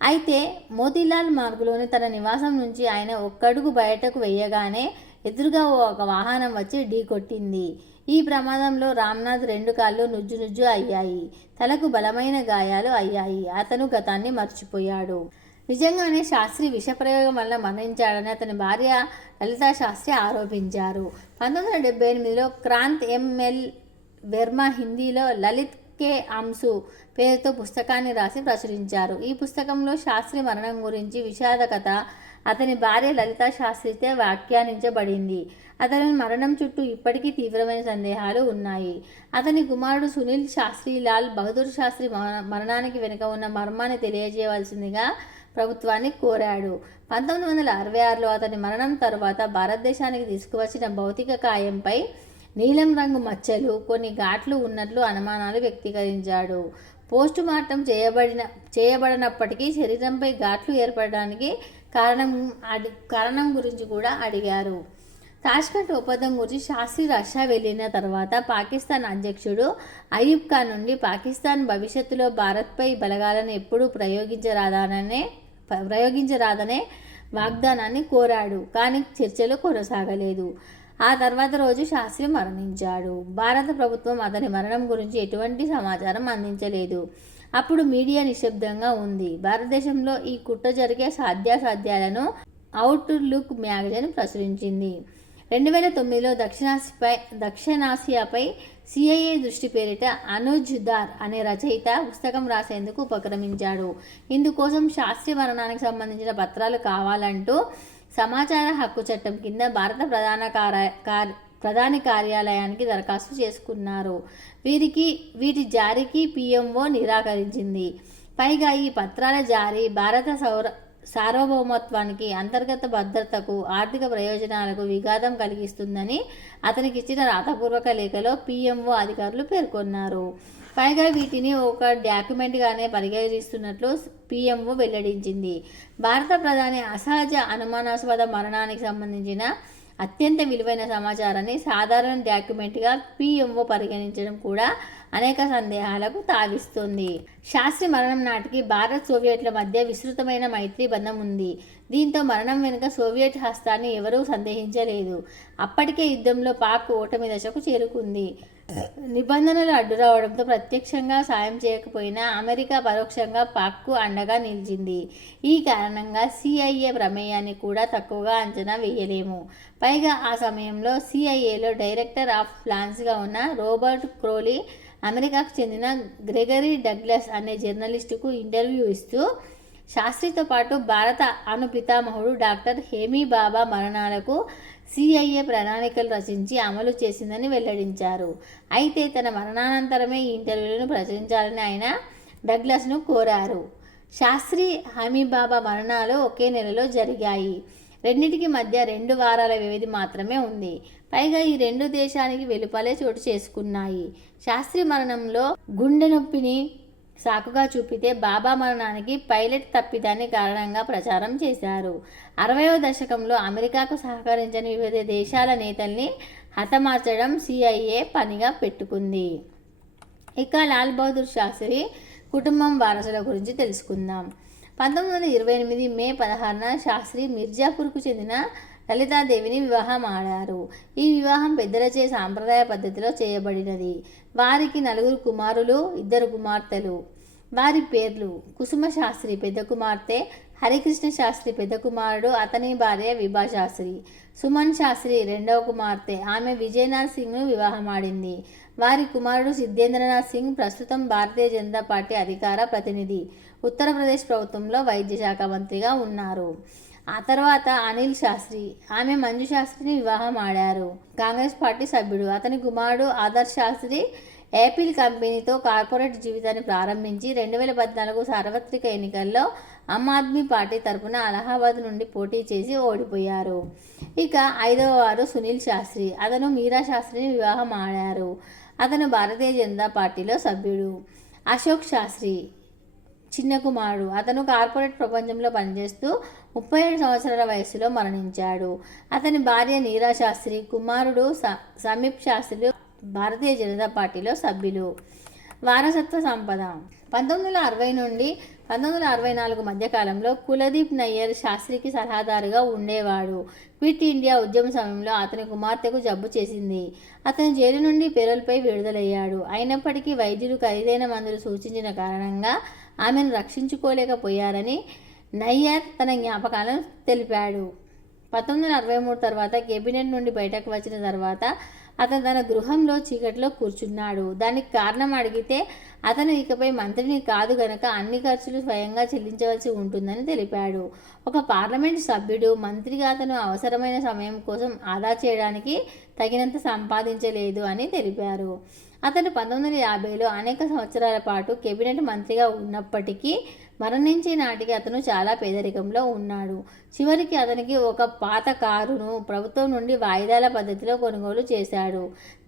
అయితే మోతీలాల్ మార్గులోని తన నివాసం నుంచి ఆయన ఒక్కడుగు బయటకు వెయ్యగానే ఎదురుగా ఒక వాహనం వచ్చి ఢీకొట్టింది. ఈ ప్రమాదంలో రామ్నాథ్ 2 కాళ్ళు నుజ్జు అయ్యాయి. తలకు బలమైన గాయాలు అయ్యాయి. అతను గతాన్ని మర్చిపోయాడు. నిజంగానే శాస్త్రి విషప్రయోగం వల్ల మరణించాడని అతని భార్య లలితా శాస్త్రి ఆరోపించారు. 1978లో క్రాంత్ ఎంఎల్ వర్మ హిందీలో లలిత్ కే అంశు పేరుతో పుస్తకాన్ని రాసి ప్రచురించారు. ఈ పుస్తకంలో శాస్త్రి మరణం గురించి విషాద కథ అతని భార్య లలితా శాస్త్రితో వ్యాఖ్యానించబడింది. అతని మరణం చుట్టూ ఇప్పటికీ తీవ్రమైన సందేహాలు ఉన్నాయి. అతని కుమారుడు సునీల్ శాస్త్రీలాల్ బహదూర్ శాస్త్రి మరణానికి వెనుక ఉన్న మర్మాన్ని తెలియజేయవలసిందిగా ప్రభుత్వాన్ని కోరాడు. 1966లో అతని మరణం తరువాత భారతదేశానికి తీసుకువచ్చిన భౌతిక కాయంపై నీలం రంగు మచ్చలు, కొన్ని ఘాట్లు ఉన్నట్లు అనుమానాలు వ్యక్తీకరించాడు. పోస్టు మార్టం చేయబడినప్పటికీ శరీరంపై ఘాట్లు ఏర్పడడానికి కారణం గురించి కూడా అడిగారు. తాష్కండ్ ఒప్పందం గురించి శాస్త్రి రష్యా వెళ్ళిన తర్వాత పాకిస్తాన్ అధ్యక్షుడు అయూబ్ ఖాన్ నుండి పాకిస్తాన్ భవిష్యత్తులో భారత్పై బలగాలను ఎప్పుడూ ప్రయోగించరాదనే వాగ్దానాన్ని కోరాడు. కానీ చర్చలు కొనసాగలేదు. ఆ తర్వాత రోజు శాస్త్రి మరణించాడు. భారత ప్రభుత్వం అతని మరణం గురించి ఎటువంటి సమాచారం అందించలేదు. అప్పుడు మీడియా నిశ్శబ్దంగా ఉంది. భారతదేశంలో ఈ కుట్ర జరిగే సాధ్యాసాధ్యాలను అవుట్ లుక్ మ్యాగజైన్ ప్రచురించింది. 2009లో దక్షిణాసియాపై సిఐఏ దృష్టి పేరిట అనుజ్ దార్ అనే రచయిత పుస్తకం రాసేందుకు ఉపక్రమించాడు. ఇందుకోసం శాస్త్రి మరణానికి సంబంధించిన పత్రాలు కావాలంటూ సమాచార హక్కు చట్టం కింద భారత ప్రధాని కార్యాలయానికి దరఖాస్తు చేసుకున్నారు. వీటి జారీకి పిఎంఓ నిరాకరించింది. పైగా ఈ పత్రాల జారీ భారత సార్వభౌమత్వానికి, అంతర్గత భద్రతకు, ఆర్థిక ప్రయోజనాలకు విఘాతం కలిగిస్తుందని అతనికి ఇచ్చిన రాతపూర్వక లేఖలో పిఎంఓ అధికారులు పేర్కొన్నారు. పైగా వీటిని ఒక డాక్యుమెంట్గానే పరిగణిస్తున్నట్లు పిఎంఓ వెల్లడించింది. భారత ప్రధాని అసహజ అనుమానాస్పద మరణానికి సంబంధించిన అత్యంత విలువైన సమాచారాన్ని సాధారణ డాక్యుమెంట్గా పిఎంఓ పరిగణించడం కూడా అనేక సందేహాలకు తావిస్తుంది. శాస్త్రి మరణం నాటికి భారత్ సోవియట్ల మధ్య విస్తృతమైన మైత్రి బంధం ఉంది. దీంతో మరణం వెనుక సోవియట్ హస్తాన్ని ఎవరూ సందేహించలేదు. అప్పటికే యుద్ధంలో పాక్ ఓటమి దశకు చేరుకుంది. నిబంధనలు అడ్డురావడంతో ప్రత్యక్షంగా సాయం చేయకపోయినా అమెరికా పరోక్షంగా పాక్కు అండగా నిలిచింది. ఈ కారణంగా సిఐఏ ప్రమేయాన్ని కూడా తక్కువగా అంచనా వేయలేము. పైగా ఆ సమయంలో సిఐఏలో డైరెక్టర్ ఆఫ్ ప్లాన్స్గా ఉన్న రోబర్ట్ క్రోలీ అమెరికాకు చెందిన గ్రెగరీ డగ్లస్ అనే జర్నలిస్టుకు ఇంటర్వ్యూ ఇస్తూ శాస్త్రితో పాటు భారత అణు పితామహుడు డాక్టర్ హేమీ బాబా మరణాలకు సిఐఏ ప్రణాళికలు రచించి అమలు చేసిందని వెల్లడించారు. అయితే తన మరణానంతరమే ఈ ఇంటర్వ్యూలను ప్రచురించాలని ఆయన డగ్లస్ను కోరారు. శాస్త్రి హమీబాబా మరణాలు ఒకే నెలలో జరిగాయి. రెండింటికి మధ్య 2 వారాల వ్యవధి మాత్రమే ఉంది. పైగా ఈ 2 దేశానికి వెలుపలే చోటు చేసుకున్నాయి. శాస్త్రి మరణంలో గుండె నొప్పిని సాకుగా చూపితే బాబా మరణానికి పైలట్ తప్పిదాన్ని కారణంగా ప్రచారం చేశారు. 60వ దశకంలో అమెరికాకు సహకరించని వివిధ దేశాల నేతల్ని హతమార్చడం సిఐఏ పనిగా పెట్టుకుంది. ఇక లాల్ బహదూర్ శాస్త్రి కుటుంబం వారసుల గురించి తెలుసుకుందాం. 1928 మే 16న శాస్త్రి మిర్జాపూర్కు చెందిన లలితాదేవిని వివాహం ఆడారు. ఈ వివాహం పెద్దలచే సాంప్రదాయ పద్ధతిలో చేయబడినది. వారికి 4 కుమారులు, 2 కుమార్తెలు. వారి పేర్లు: కుసుమ శాస్త్రి పెద్ద కుమార్తె, హరికృష్ణ శాస్త్రి పెద్ద కుమారుడు, అతని భార్య విభా శాస్త్రి. సుమన్ శాస్త్రి 2వ కుమార్తె. ఆమె విజయనాథ్ సింగ్ను వివాహమాడింది. వారి కుమారుడు సిద్ధేంద్రనాథ్ సింగ్ ప్రస్తుతం భారతీయ జనతా పార్టీ అధికార ప్రతినిధి. ఉత్తరప్రదేశ్ ప్రభుత్వంలో వైద్య శాఖ మంత్రిగా ఉన్నారు. ఆ తర్వాత అనిల్ శాస్త్రి, ఆమె మంజు శాస్త్రిని వివాహం ఆడారు. కాంగ్రెస్ పార్టీ సభ్యుడు. అతని కుమారుడు ఆదర్శ్ శాస్త్రి ఏపిల్ కంపెనీతో కార్పొరేట్ జీవితాన్ని ప్రారంభించి 2014 సార్వత్రిక ఎన్నికల్లో ఆమ్ ఆద్మీ పార్టీ తరపున అలహాబాద్ నుండి పోటీ చేసి ఓడిపోయారు. ఇక 5వ వారు సునీల్ శాస్త్రి. అతను మీరా శాస్త్రిని వివాహం ఆడారు. అతను భారతీయ జనతా పార్టీలో సభ్యుడు. అశోక్ శాస్త్రి చిన్న కుమారుడు. అతను కార్పొరేట్ ప్రపంచంలో పనిచేస్తూ 37 సంవత్సరాల వయసులో మరణించాడు. అతని భార్య నీరా శాస్త్రి, కుమారుడు సమీప్ శాస్త్రి భారతీయ జనతా పార్టీలో సభ్యులు. వారసత్వ సంపద. 1960 నుండి 1964 మధ్యకాలంలో కులదీప్ నయ్యర్ శాస్త్రికి సలహాదారుగా ఉండేవాడు. క్విట్ ఇండియా ఉద్యమ సమయంలో అతని కుమార్తెకు జబ్బు చేసింది. అతను జైలు నుండి పెరోల్పై విడుదలయ్యాడు. అయినప్పటికీ వైద్యులు ఖరీదైన మందులు సూచించిన కారణంగా ఆమెను రక్షించుకోలేకపోయారని నయ్యర్ తన జ్ఞాపకాలను తెలిపాడు. 1963 తర్వాత కేబినెట్ నుండి బయటకు వచ్చిన తర్వాత అతను తన గృహంలో చీకటిలో కూర్చున్నాడు. దానికి కారణం అడిగితే అతను ఇకపై మంత్రిని కాదు గనక అన్ని ఖర్చులు స్వయంగా చెల్లించవలసి ఉంటుందని తెలిపాడు. ఒక పార్లమెంటు సభ్యుడు మంత్రిగా అతను అవసరమైన సమయం కోసం ఆదా చేయడానికి తగినంత సంపాదించలేదు అని తెలిపారు. అతను 1950లో అనేక సంవత్సరాల పాటు కేబినెట్ మంత్రిగా ఉన్నప్పటికీ మరణించే నాటికి అతను చాలా పేదరికంలో ఉన్నాడు. చివరికి అతనికి ఒక పాత కారును ప్రభుత్వం నుండి వాయిదాల పద్ధతిలో కొనుగోలు చేశాడు.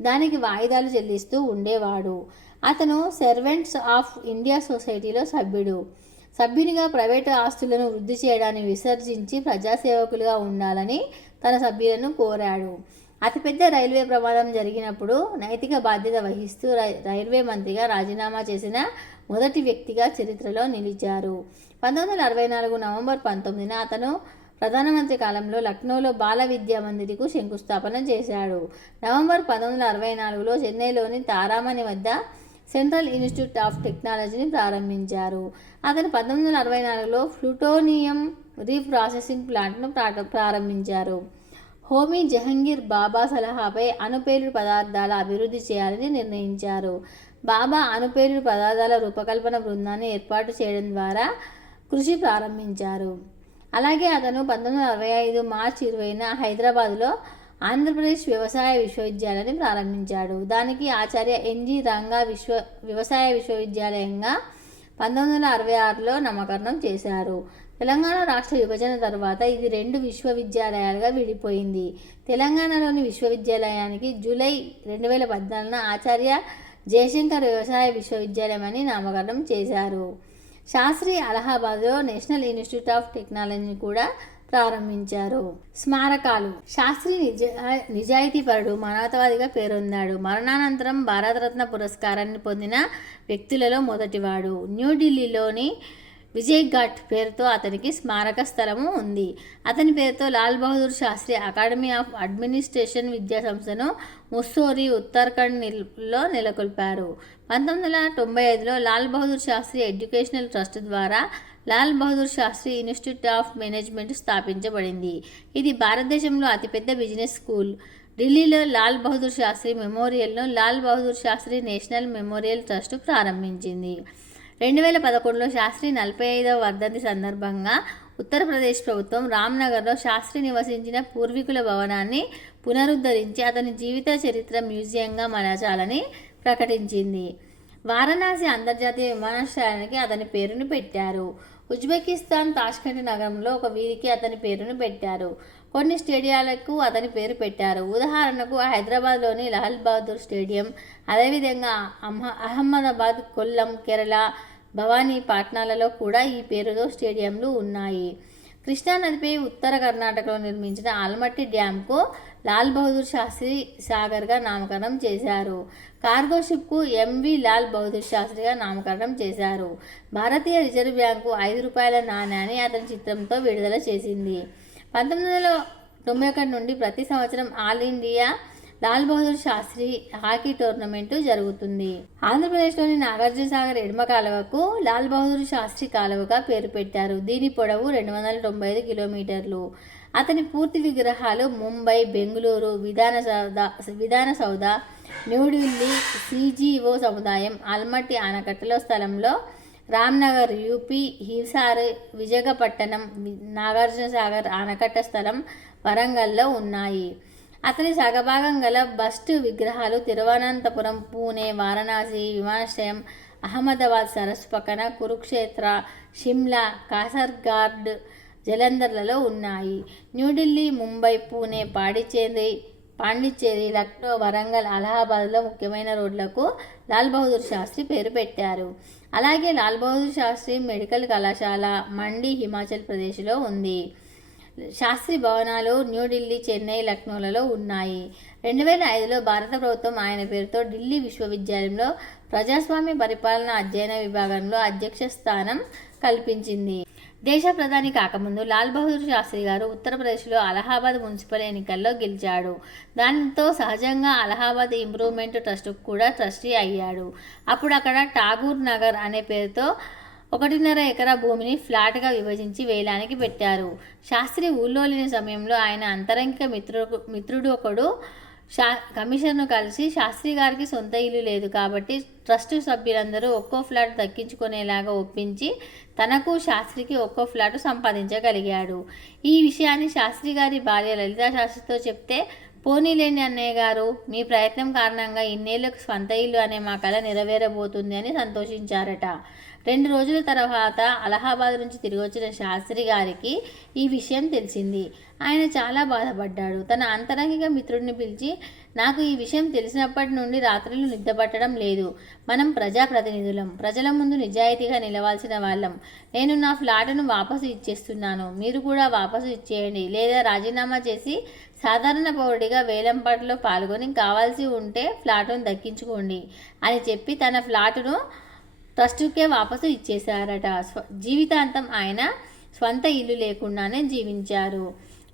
దానికి వాయిదాలు చెల్లిస్తూ ఉండేవాడు. అతను సర్వెంట్స్ ఆఫ్ ఇండియా సొసైటీలో సభ్యునిగా ప్రైవేటు ఆస్తులను వృద్ధి చేయడాన్ని విసర్జించి ప్రజాసేవకులుగా ఉండాలని తన సభ్యులను కోరాడు. అతిపెద్ద రైల్వే ప్రమాదం జరిగినప్పుడు నైతిక బాధ్యత వహిస్తూ రైల్వే మంత్రిగా రాజీనామా చేసిన మొదటి వ్యక్తిగా చరిత్రలో నిలిచారు. 1964 నవంబర్ 19న అతను ప్రధానమంత్రి కాలంలో లక్నోలో బాల విద్యా మందిర్కు శంకుస్థాపన చేశాడు. నవంబర్ 1964లో చెన్నైలోని తారామణి వద్ద సెంట్రల్ ఇన్స్టిట్యూట్ ఆఫ్ టెక్నాలజీని ప్రారంభించారు. అతను 1964లో ప్లూటోనియం రీప్రాసెసింగ్ ప్లాంట్ను ప్రారంభించారు. హోమీ జహంగీర్ బాబా సలహాపై అణుపేలుడు పదార్థాల అభివృద్ధి చేయాలని నిర్ణయించారు. బాబా అణుపేలుడు పదార్థాల రూపకల్పన బృందాన్ని ఏర్పాటు చేయడం ద్వారా కృషి ప్రారంభించారు. అలాగే అతను 1965 మార్చి 20న హైదరాబాద్లో ఆంధ్రప్రదేశ్ వ్యవసాయ విశ్వవిద్యాలయాన్ని ప్రారంభించాడు. దానికి ఆచార్య ఎన్జి రంగా వ్యవసాయ విశ్వవిద్యాలయంగా 1966లో నామకరణం చేశారు. తెలంగాణ రాష్ట్ర విభజన తర్వాత ఇది 2 విశ్వవిద్యాలయాలుగా విడిపోయింది. తెలంగాణలోని విశ్వవిద్యాలయానికి జూలై 2014న ఆచార్య జయశంకర్ వ్యవసాయ విశ్వవిద్యాలయం అని నామకరణం చేశారు. శాస్త్రి అలహాబాద్లో నేషనల్ ఇన్స్టిట్యూట్ ఆఫ్ టెక్నాలజీని కూడా ప్రారంభించారు. స్మారకాలు. శాస్త్రి నిజాయితీపరుడు, మానవతావాదిగా పేరొందాడు. మరణానంతరం భారతరత్న పురస్కారాన్ని పొందిన వ్యక్తులలో మొదటివాడు. న్యూఢిల్లీలోని విజయ్ ఘాట్ పేరుతో అతనికి స్మారక స్థలము ఉంది. అతని పేరుతో Lal Bahadur Shastri academy of administration విద్యా సంస్థను ముస్సోరీ, ఉత్తరాఖండ్లో నెలకొల్పారు. 1995లో లాల్ బహదూర్ శాస్త్రి ఎడ్యుకేషనల్ ట్రస్ట్ ద్వారా Lal Bahadur Shastri institute of management స్థాపించబడింది. ఇది భారతదేశంలో అతిపెద్ద బిజినెస్ స్కూల్. ఢిల్లీలో లాల్ బహదూర్ శాస్త్రి మెమోరియల్ను Lal Bahadur Shastri national memorial trust ప్రారంభించింది. 2011లో శాస్త్రి 45వ వర్ధంతి సందర్భంగా ఉత్తరప్రదేశ్ ప్రభుత్వం రామ్నగర్లో శాస్త్రి నివసించిన పూర్వీకుల భవనాన్ని పునరుద్ధరించి అతని జీవిత చరిత్ర మ్యూజియంగా మలచాలని ప్రకటించింది. వారణాసి అంతర్జాతీయ విమానాశ్రయానికి అతని పేరును పెట్టారు. ఉజ్బెకిస్తాన్ తాష్కెంట్ నగరంలో ఒక వీధికి అతని పేరును పెట్టారు. కొన్ని స్టేడియాలకు అతని పేరు పెట్టారు. ఉదాహరణకు హైదరాబాద్లోని లాల్ బహదూర్ స్టేడియం, అదేవిధంగా అహ్మదాబాద్, కొల్లం, కేరళ, భవానీ, పాట్నాలలో కూడా ఈ పేరుతో స్టేడియంలు ఉన్నాయి. కృష్ణానదిపై ఉత్తర కర్ణాటకలో నిర్మించిన ఆల్మట్టి డ్యాంకు లాల్ బహదూర్ శాస్త్రి సాగర్గా నామకరణం చేశారు. కార్గో షిప్కు ఎంవి లాల్ బహదూర్ శాస్త్రిగా నామకరణం చేశారు. భారతీయ రిజర్వ్ బ్యాంకు ₹5 నాణ్యాన్ని అతని చిత్రంతో విడుదల చేసింది. 1991 నుండి ప్రతి సంవత్సరం all India Lal Bahadur Shastri hockey tournament జరుగుతుంది. ఆంధ్రప్రదేశ్లోని నాగార్జునసాగర్ ఎడమ కాలువకు లాల్ బహదూర్ శాస్త్రి కాలువగా పేరు పెట్టారు. దీని పొడవు 295 కిలోమీటర్లు. అతని పూర్తి విగ్రహాలు ముంబై, బెంగళూరు, విధాన సౌధ, న్యూఢిల్లీ, సిజిఓ సముదాయం, ఆల్మట్టి ఆనకట్టలో స్థలంలో రామ్నగర్ యూపీ, హిసార్ విజయపట్నం, నాగార్జునసాగర్ ఆనకట్ట స్థలం వరంగల్లో ఉన్నాయి. అతని సగభాగం గల బస్ట్ విగ్రహాలు తిరువనంతపురం, పూణే, వారణాసి విమానాశ్రయం, అహ్మదాబాద్ సరస్సు పక్కన, కురుక్షేత్ర, షిమ్లా, కాసర్గాడ్, జలంధర్లలో ఉన్నాయి. న్యూఢిల్లీ, ముంబై, పూణే, పాండిచ్చేరి, లక్నో, వరంగల్, అలహాబాద్లో ముఖ్యమైన రోడ్లకు లాల్ బహదూర్ శాస్త్రి పేరు పెట్టారు. అలాగే లాల్ బహదూర్ శాస్త్రి మెడికల్ కళాశాల మండి, హిమాచల్ ప్రదేశ్లో ఉంది. శాస్త్రి భవనాలు న్యూఢిల్లీ, చెన్నై, లక్నోలలో ఉన్నాయి. 2005లో భారత ప్రభుత్వం ఆయన పేరుతో ఢిల్లీ విశ్వవిద్యాలయంలో ప్రజాస్వామ్య పరిపాలన అధ్యయన విభాగంలో అధ్యక్ష స్థానం కల్పించింది. దేశ ప్రధాని కాకముందు లాల్ బహదూర్ శాస్త్రి గారు ఉత్తరప్రదేశ్లో అలహాబాద్ మున్సిపల్ ఎన్నికల్లో గెలిచాడు. దానితో సహజంగా అలహాబాద్ ఇంప్రూవ్మెంట్ ట్రస్ట్కు కూడా ట్రస్టీ అయ్యాడు. అప్పుడు అక్కడ ఠాగూర్ నగర్ అనే పేరుతో 1.5 ఎకరా భూమిని ఫ్లాట్గా విభజించి వేలానికి పెట్టారు. శాస్త్రి ఊళ్ళో లేని సమయంలో ఆయన అంతరంగిక మిత్రుడు ఒకడు కమిషన్ను కలిసి శాస్త్రి గారికి సొంత ఇల్లు లేదు కాబట్టి ట్రస్టు సభ్యులందరూ ఒక్కో ఫ్లాట్ దక్కించుకునేలాగా ఒప్పించి తనకు శాస్త్రికి ఒక్కో ఫ్లాట్ సంపాదించగలిగాడు. ఈ విషయాన్ని శాస్త్రి గారి భార్య లలితా శాస్త్రితో చెప్తే, పోనీలేండి అన్నయ్య గారు, మీ ప్రయత్నం కారణంగా ఇన్నేళ్లకు స్వంత ఇల్లు అనే మా కళ నెరవేరబోతుంది అని సంతోషించారట. 2 రోజుల తర్వాత అలహాబాద్ నుంచి తిరిగి వచ్చిన శాస్త్రి గారికి ఈ విషయం తెలిసింది. ఆయన చాలా బాధపడ్డాడు. తన అంతరంగిక మిత్రుడిని పిలిచి, నాకు ఈ విషయం తెలిసినప్పటి నుండి రాత్రులు నిద్రపట్టడం లేదు. మనం ప్రజాప్రతినిధులం, ప్రజల ముందు నిజాయితీగా నిలవాల్సిన వాళ్ళం. నేను నా ఫ్లాట్ను వాపసు ఇచ్చేస్తున్నాను, మీరు కూడా వాపసు ఇచ్చేయండి, లేదా రాజీనామా చేసి సాధారణ పౌరుడిగా వేలంపాటలో పాల్గొని కావాల్సి ఉంటే ఫ్లాట్ను దక్కించుకోండి అని చెప్పి తన ఫ్లాటును ట్రస్టుకే వాపసు ఇచ్చేశారట. జీవితాంతం ఆయన స్వంత ఇల్లు లేకుండానే జీవించారు.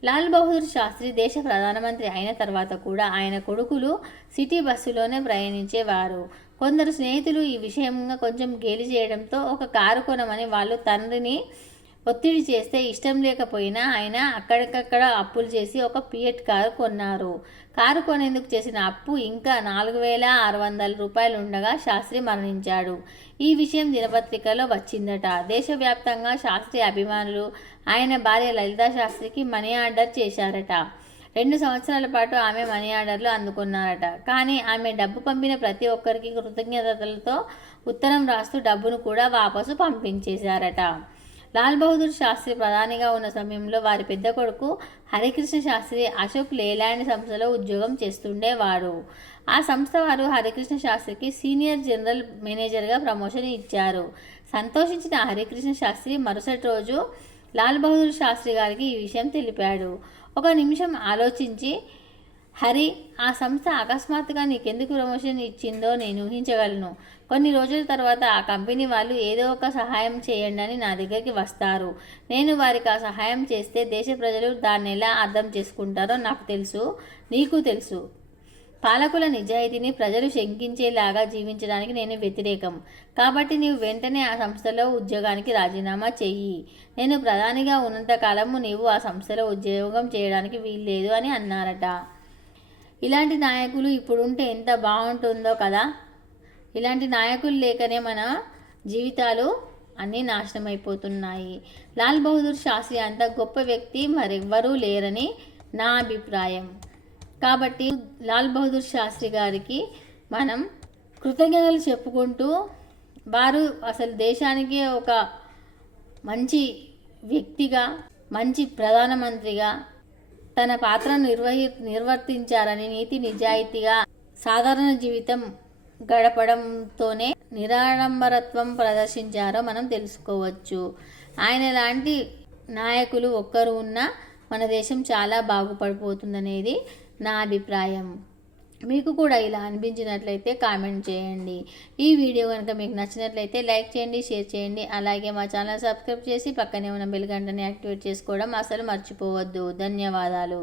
లాల్ బహదూర్ శాస్త్రి దేశ ప్రధానమంత్రి అయిన తర్వాత కూడా ఆయన కొడుకులు సిటీ బస్సులోనే ప్రయాణించేవారు. కొందరు స్నేహితులు ఈ విషయంగా కొంచెం గేలి చేయడంతో ఒక కారు కొనమని వాళ్ళు తండ్రిని ఒత్తిడి చేస్తే ఇష్టం లేకపోయినా ఆయన అక్కడికక్కడ అప్పులు చేసి ఒక ఫియట్ కారు కొన్నారు. కారు కొనేందుకు చేసిన అప్పు ఇంకా 4,600 రూపాయలు ఉండగా శాస్త్రి మరణించాడు. ఈ విషయం దినపత్రికలో వచ్చిందట. దేశవ్యాప్తంగా శాస్త్రి అభిమానులు ఆయన భార్య లలితా శాస్త్రికి మనీ ఆర్డర్ చేశారట. 2 సంవత్సరాల పాటు ఆమె మనీ ఆర్డర్లు అందుకున్నారట. కానీ ఆమె డబ్బు పంపిన ప్రతి ఒక్కరికి కృతజ్ఞతలతో ఉత్తరం రాస్తూ డబ్బును కూడా వాపసు పంపించేశారట. లాల్ బహదూర్ శాస్త్రి ప్రధానిగా ఉన్న సమయంలో వారి పెద్ద కొడుకు హరికృష్ణ శాస్త్రి అశోక్ లేలాండ్ సంస్థలో ఉద్యోగం చేస్తుండేవాడు. ఆ సంస్థ వారు హరికృష్ణ శాస్త్రికి సీనియర్ జనరల్ మేనేజర్గా ప్రమోషన్ ఇచ్చారు. సంతోషించిన హరికృష్ణ శాస్త్రి మరుసటి రోజు లాల్ బహదూర్ శాస్త్రి గారికి ఈ విషయం తెలిపాడు. ఒక నిమిషం ఆలోచించి, హరి, ఆ సంస్థ అకస్మాత్తుగా నీకెందుకు ప్రమోషన్ ఇచ్చిందో నేను ఊహించగలను. కొన్ని రోజుల తర్వాత ఆ కంపెనీ వాళ్ళు ఏదో ఒక సహాయం చేయండి అని నా దగ్గరికి వస్తారు. నేను వారికి ఆ సహాయం చేస్తే దేశ ప్రజలు దాన్ని ఎలా అర్థం చేసుకుంటారో నాకు తెలుసు, నీకు తెలుసు. పాలకుల నిజాయితీని ప్రజలు శంకించేలాగా జీవించడానికి నేను వ్యతిరేకం. కాబట్టి నీవు వెంటనే ఆ సంస్థలో ఉద్యోగానికి రాజీనామా చెయ్యి. నేను ప్రధానిగా ఉన్నంతకాలము నీవు ఆ సంస్థలో ఉద్యోగం చేయడానికి వీల్లేదు అని అన్నారట. ఇలాంటి నాయకులు ఇప్పుడుంటే ఎంత బాగుంటుందో కదా. ఇలాంటి నాయకులు లేకనే మన జీవితాలు అన్నీ నాశనం అయిపోతున్నాయి. లాల్ బహదూర్ శాస్త్రి అంత గొప్ప వ్యక్తి మరెవ్వరూ లేరని నా అభిప్రాయం. కాబట్టి లాల్ బహదూర్ శాస్త్రి గారికి మనం కృతజ్ఞతలు చెప్పుకుంటూ, వారు అసలు దేశానికి ఒక మంచి వ్యక్తిగా, మంచి ప్రధానమంత్రిగా తన పాత్రను నిర్వర్తించారని, నీతి నిజాయితీగా సాధారణ జీవితం గడపడంతోనే నిరాడంబరత్వం ప్రదర్శించారో మనం తెలుసుకోవచ్చు. ఆయన లాంటి నాయకులు ఒక్కరు ఉన్నా మన దేశం చాలా బాగుపడిపోతుందనేది నా అభిప్రాయం. మీకు కూడా ఇలా అనిపించినట్లయితే కామెంట్ చేయండి. ఈ వీడియో కనుక మీకు నచ్చినట్లయితే లైక్ చేయండి, షేర్ చేయండి. అలాగే మా ఛానల్ సబ్స్క్రైబ్ చేసి పక్కనే ఉన్న బెల్ గంటని యాక్టివేట్ చేసుకోవడం అసలు మర్చిపోవద్దు. ధన్యవాదాలు.